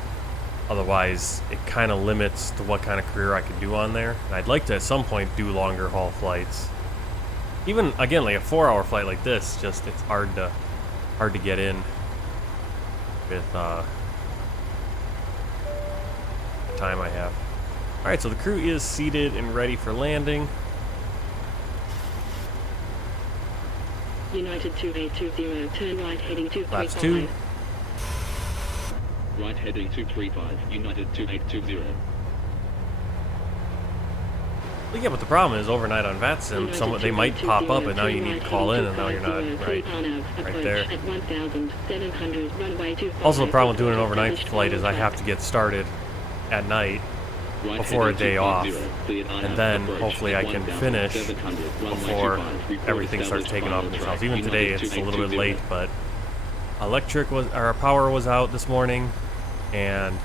otherwise it kind of limits to what kind of career I can do on there. And I'd like to at some point do longer haul flights. Even again, like a 4-hour flight like this, just it's hard to get in with the time I have. All right, so the crew is seated and ready for landing. United 2820, turn right heading 235. Flaps 2. Right heading 235, United 2820. Well, yeah, but the problem is overnight on VATSIM, they might pop up, and now you need to call in, and now you're not right there. Also, the problem with doing an overnight flight is I have to get started at night before a day off, and then hopefully I can finish before everything starts taking off in this house. Even today, it's a little bit late, but our power was out this morning, and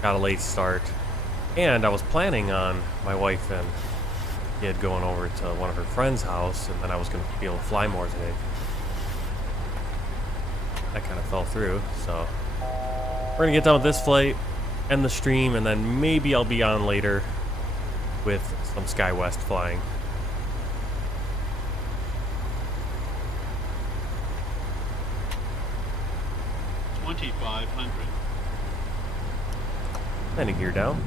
got a late start. And I was planning on my wife and kid going over to one of her friend's house, and then I was going to be able to fly more today. That kind of fell through, so we're going to get done with this flight, end the stream, and then maybe I'll be on later with some SkyWest flying. Landing gear down.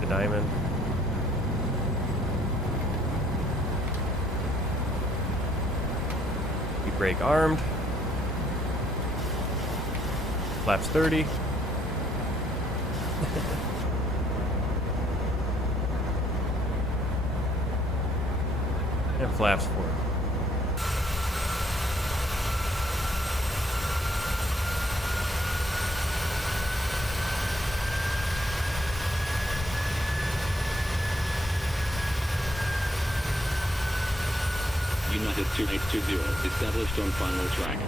The diamond. Brake armed. Flaps 30. And flaps 4. United 2820, established on final track.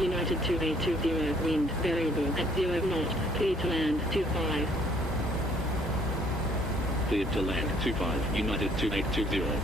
United 2820, wind variable at 0 knots, clear to land 25. cleared to land. 25, United 2820.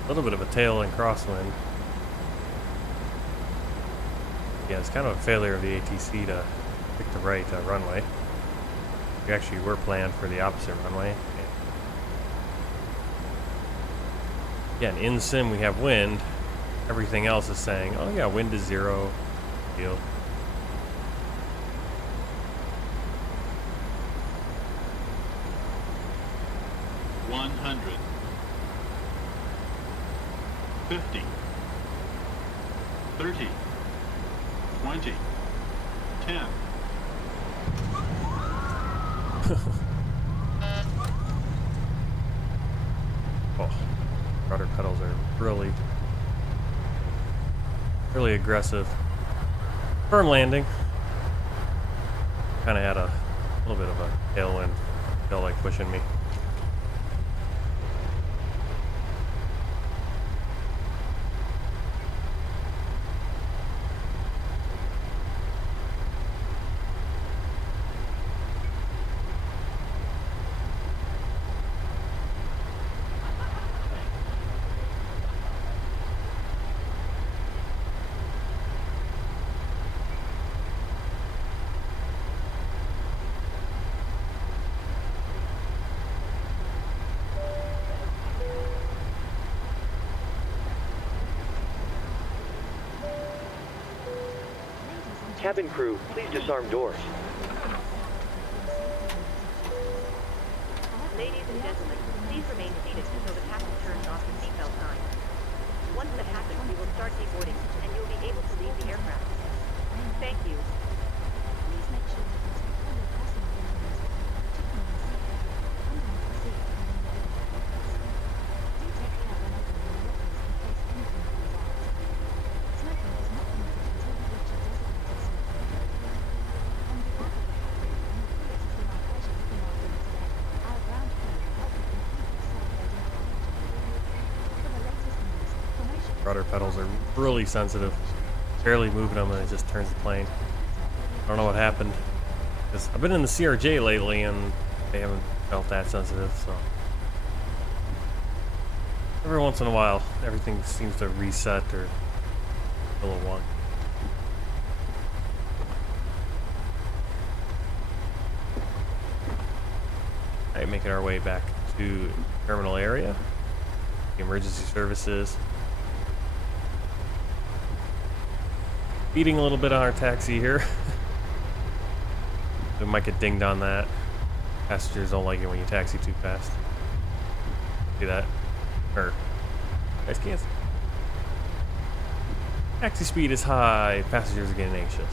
A little bit of a tail and crosswind. Yeah, it's kind of a failure of the ATC to pick the right runway. We actually were planned for the opposite runway. Yeah, and in sim we have wind. Everything else is saying, oh yeah, wind is 0. Deal. $100. 50, 30, 20, 10. Oh, rudder pedals are really aggressive. Firm landing. Kind of had a little bit of a tailwind, felt like pushing me. Cabin crew, please disarm doors. Ladies and gentlemen, please remain seated until the captain turns off the seatbelt sign. Once that happens, we will start deboarding, and you'll be able to leave the aircraft. Thank you. Rudder pedals are really sensitive. Barely moving them and it just turns the plane. I don't know what happened. 'Cause I've been in the CRJ lately and they haven't felt that sensitive, so. Every once in a while, everything seems to reset or a little wonky. Alright, making our way back to terminal area. The emergency services. Beating a little bit on our taxi here. We might get dinged on that. Passengers don't like it when you taxi too fast. See that? Or, guys can't see. Taxi speed is high. Passengers are getting anxious.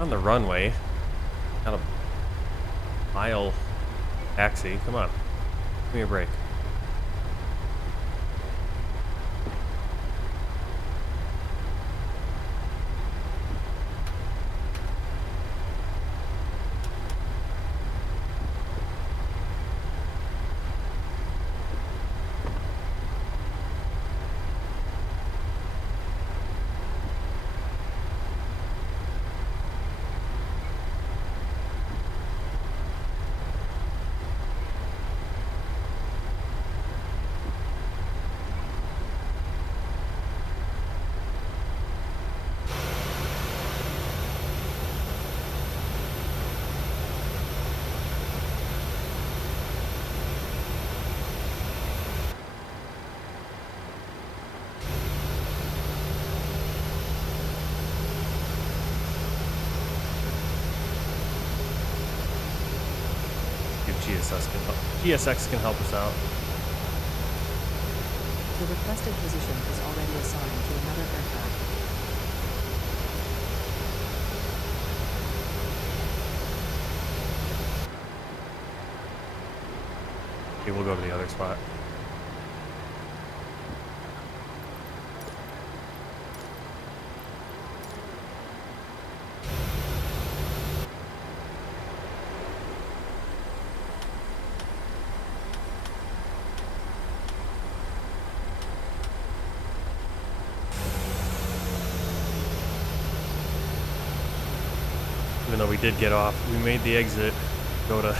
On the runway. Not a mile taxi. Come on. Give me a break. GSX can help us out. The requested position is already assigned to another aircraft. Okay, we'll go to the other spot. Even though we did get off, we made the exit, go to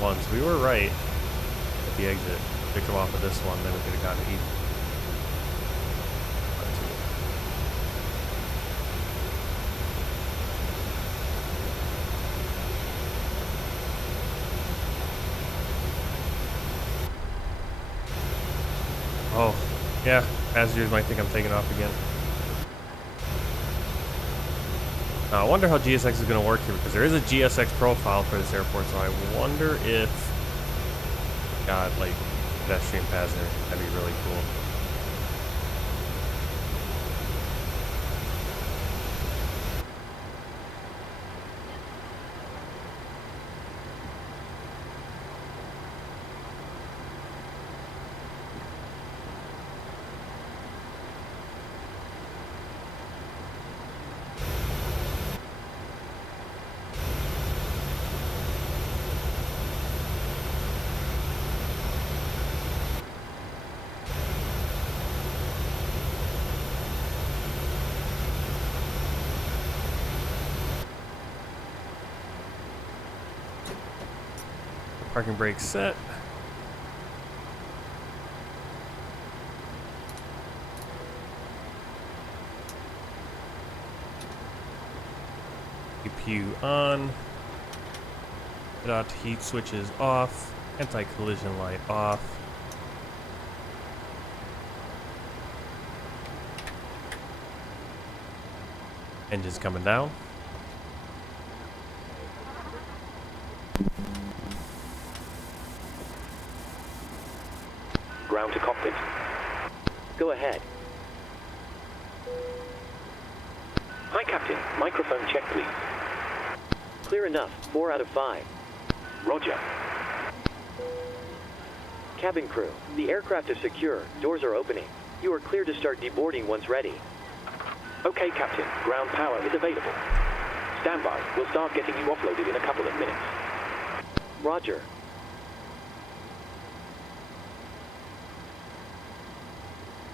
one, so we were right at the exit. If we come off of this one, then we could have gotten easy. Oh, yeah, passengers might think I'm taking off again. Now, I wonder how GSX is going to work here, because there is a GSX profile for this airport, so I wonder if got like pedestrian passenger. That'd be really cool. Parking brake set. CPU on. Dot heat switches off. Anti-collision light off. Engines coming down. Ground to cockpit. Go ahead. Hi, Captain. Microphone check, please. Clear enough. 4 out of 5. Roger. Cabin crew, the aircraft is secure. Doors are opening. You are clear to start deboarding once ready. Okay, Captain. Ground power is available. Stand by. We'll start getting you offloaded in a couple of minutes. Roger.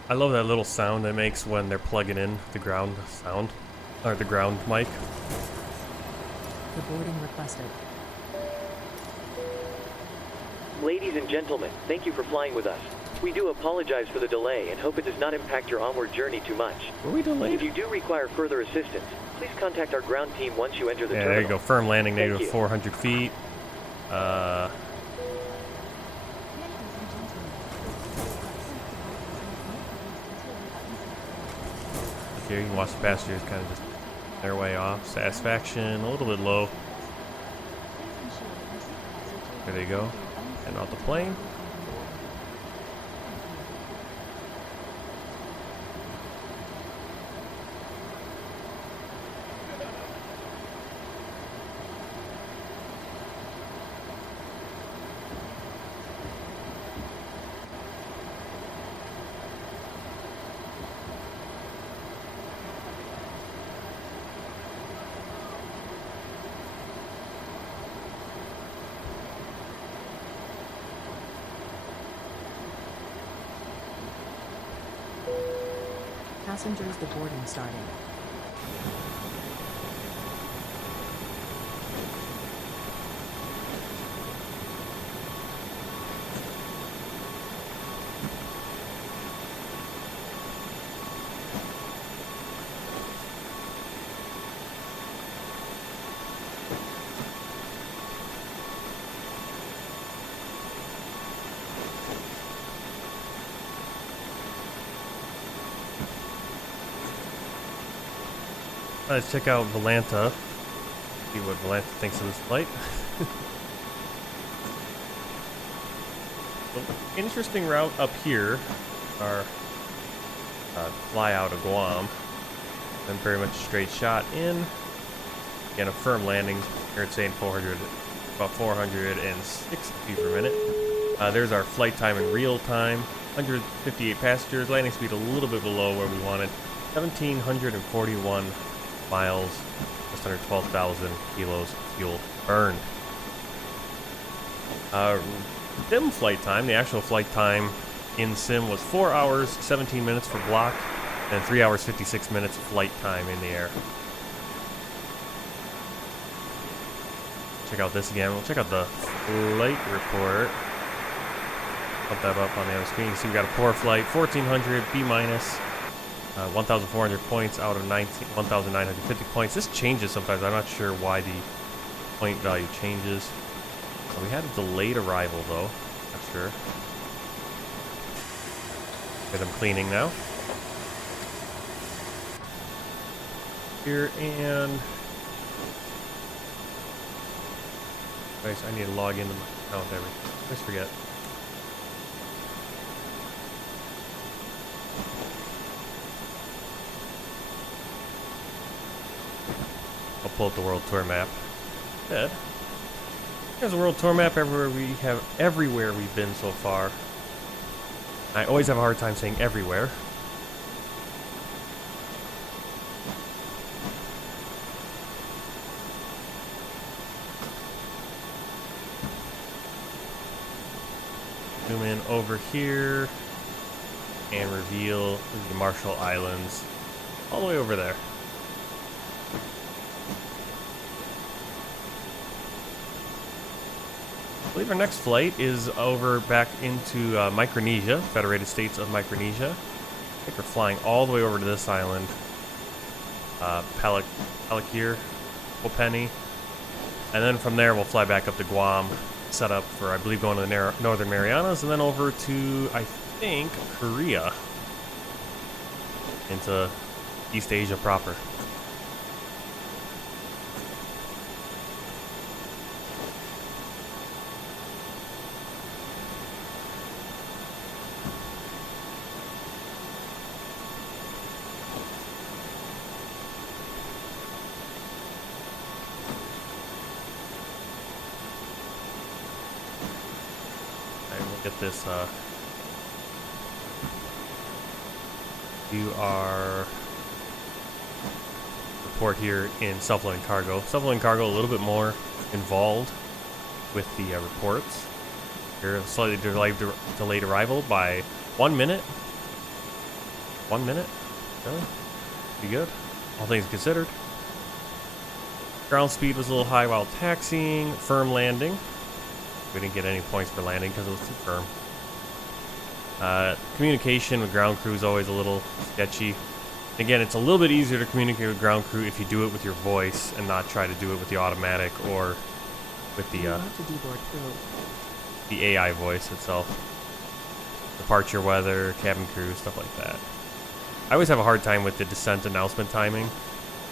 I love that little sound it makes when they're plugging in the ground sound, or the ground mic. The boarding requested. Ladies and gentlemen, thank you for flying with us. We do apologize for the delay and hope it does not impact your onward journey too much. Were we delayed? If you do require further assistance, please contact our ground team once you enter the terminal. There you go. Firm landing, Thank negative you. 400 feet. Here you can watch the passengers kind of just their way off. Satisfaction, a little bit low. There they go. And out the plane. Passengers, the boarding starting. Let's check out Volanta. See what Volanta thinks of this flight. So, interesting route up here. Our fly out of Guam. Then very much straight shot in. Again, a firm landing. Here it's saying 400, about 460 feet per minute. There's our flight time in real time. 158 passengers. Landing speed a little bit below where we wanted. 1,741 miles. Just under 12,000 kilos of fuel burned. Sim flight time, the actual flight time in sim was 4 hours, 17 minutes for block, and 3 hours, 56 minutes flight time in the air. Check out this again. We'll check out the flight report. Put that up on the other screen. You see we got a poor flight, 1,400, B minus, 1,400 points out of 1,950 points. This changes sometimes. I'm not sure why the point value changes. We had a delayed arrival though. Not sure. Get them cleaning now. Here and guys, I need to log into my account every. I always forget. I'll pull up the world tour map. Good. There's a world tour map everywhere we've been so far. I always have a hard time saying everywhere. Zoom in over here and reveal the Marshall Islands all the way over there. I believe our next flight is over back into Micronesia, Federated States of Micronesia. I think we're flying all the way over to this island, Palakir, Wapeni, and then from there we'll fly back up to Guam, set up for, I believe, going to the Northern Marianas, and then over to, I think, Korea, into East Asia proper. Get this do our report here in self-loading cargo. Self-loading cargo a little bit more involved with the reports. Here, slightly delayed arrival by 1 minute. 1 minute? Really? Pretty good, all things considered. Ground speed was a little high while taxiing. Firm landing. We didn't get any points for landing because it was too firm. Communication with ground crew is always a little sketchy. Again, it's a little bit easier to communicate with ground crew if you do it with your voice and not try to do it with the automatic or with the AI voice itself. Departure weather, cabin crew, stuff like that. I always have a hard time with the descent announcement timing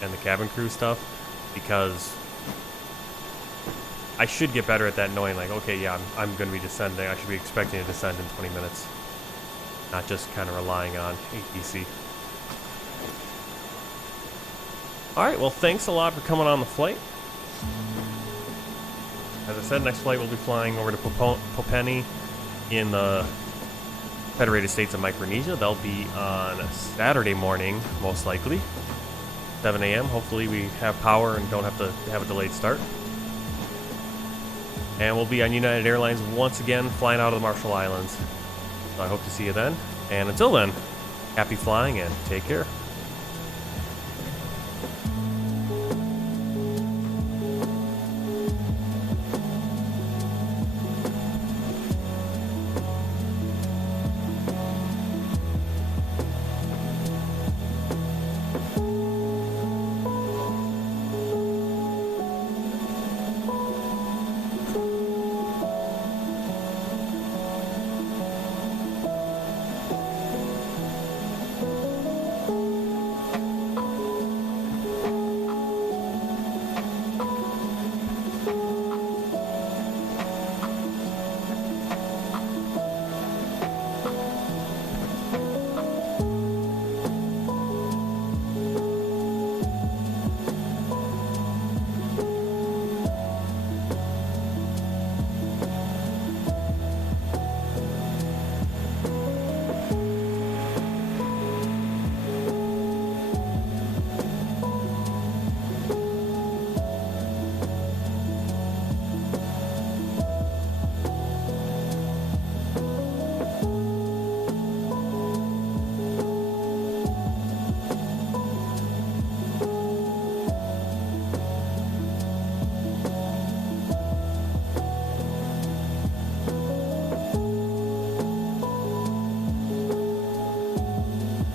and the cabin crew stuff because I should get better at that, knowing like, okay, yeah, I'm going to be descending. I should be expecting to descend in 20 minutes. Not just kind of relying on ATC. Alright, well, thanks a lot for coming on the flight. As I said, next flight we'll be flying over to Popeni in the Federated States of Micronesia. They'll be on Saturday morning, most likely. 7 a.m. Hopefully we have power and don't have to have a delayed start. And we'll be on United Airlines once again, flying out of the Marshall Islands. So I hope to see you then. And until then, happy flying and take care.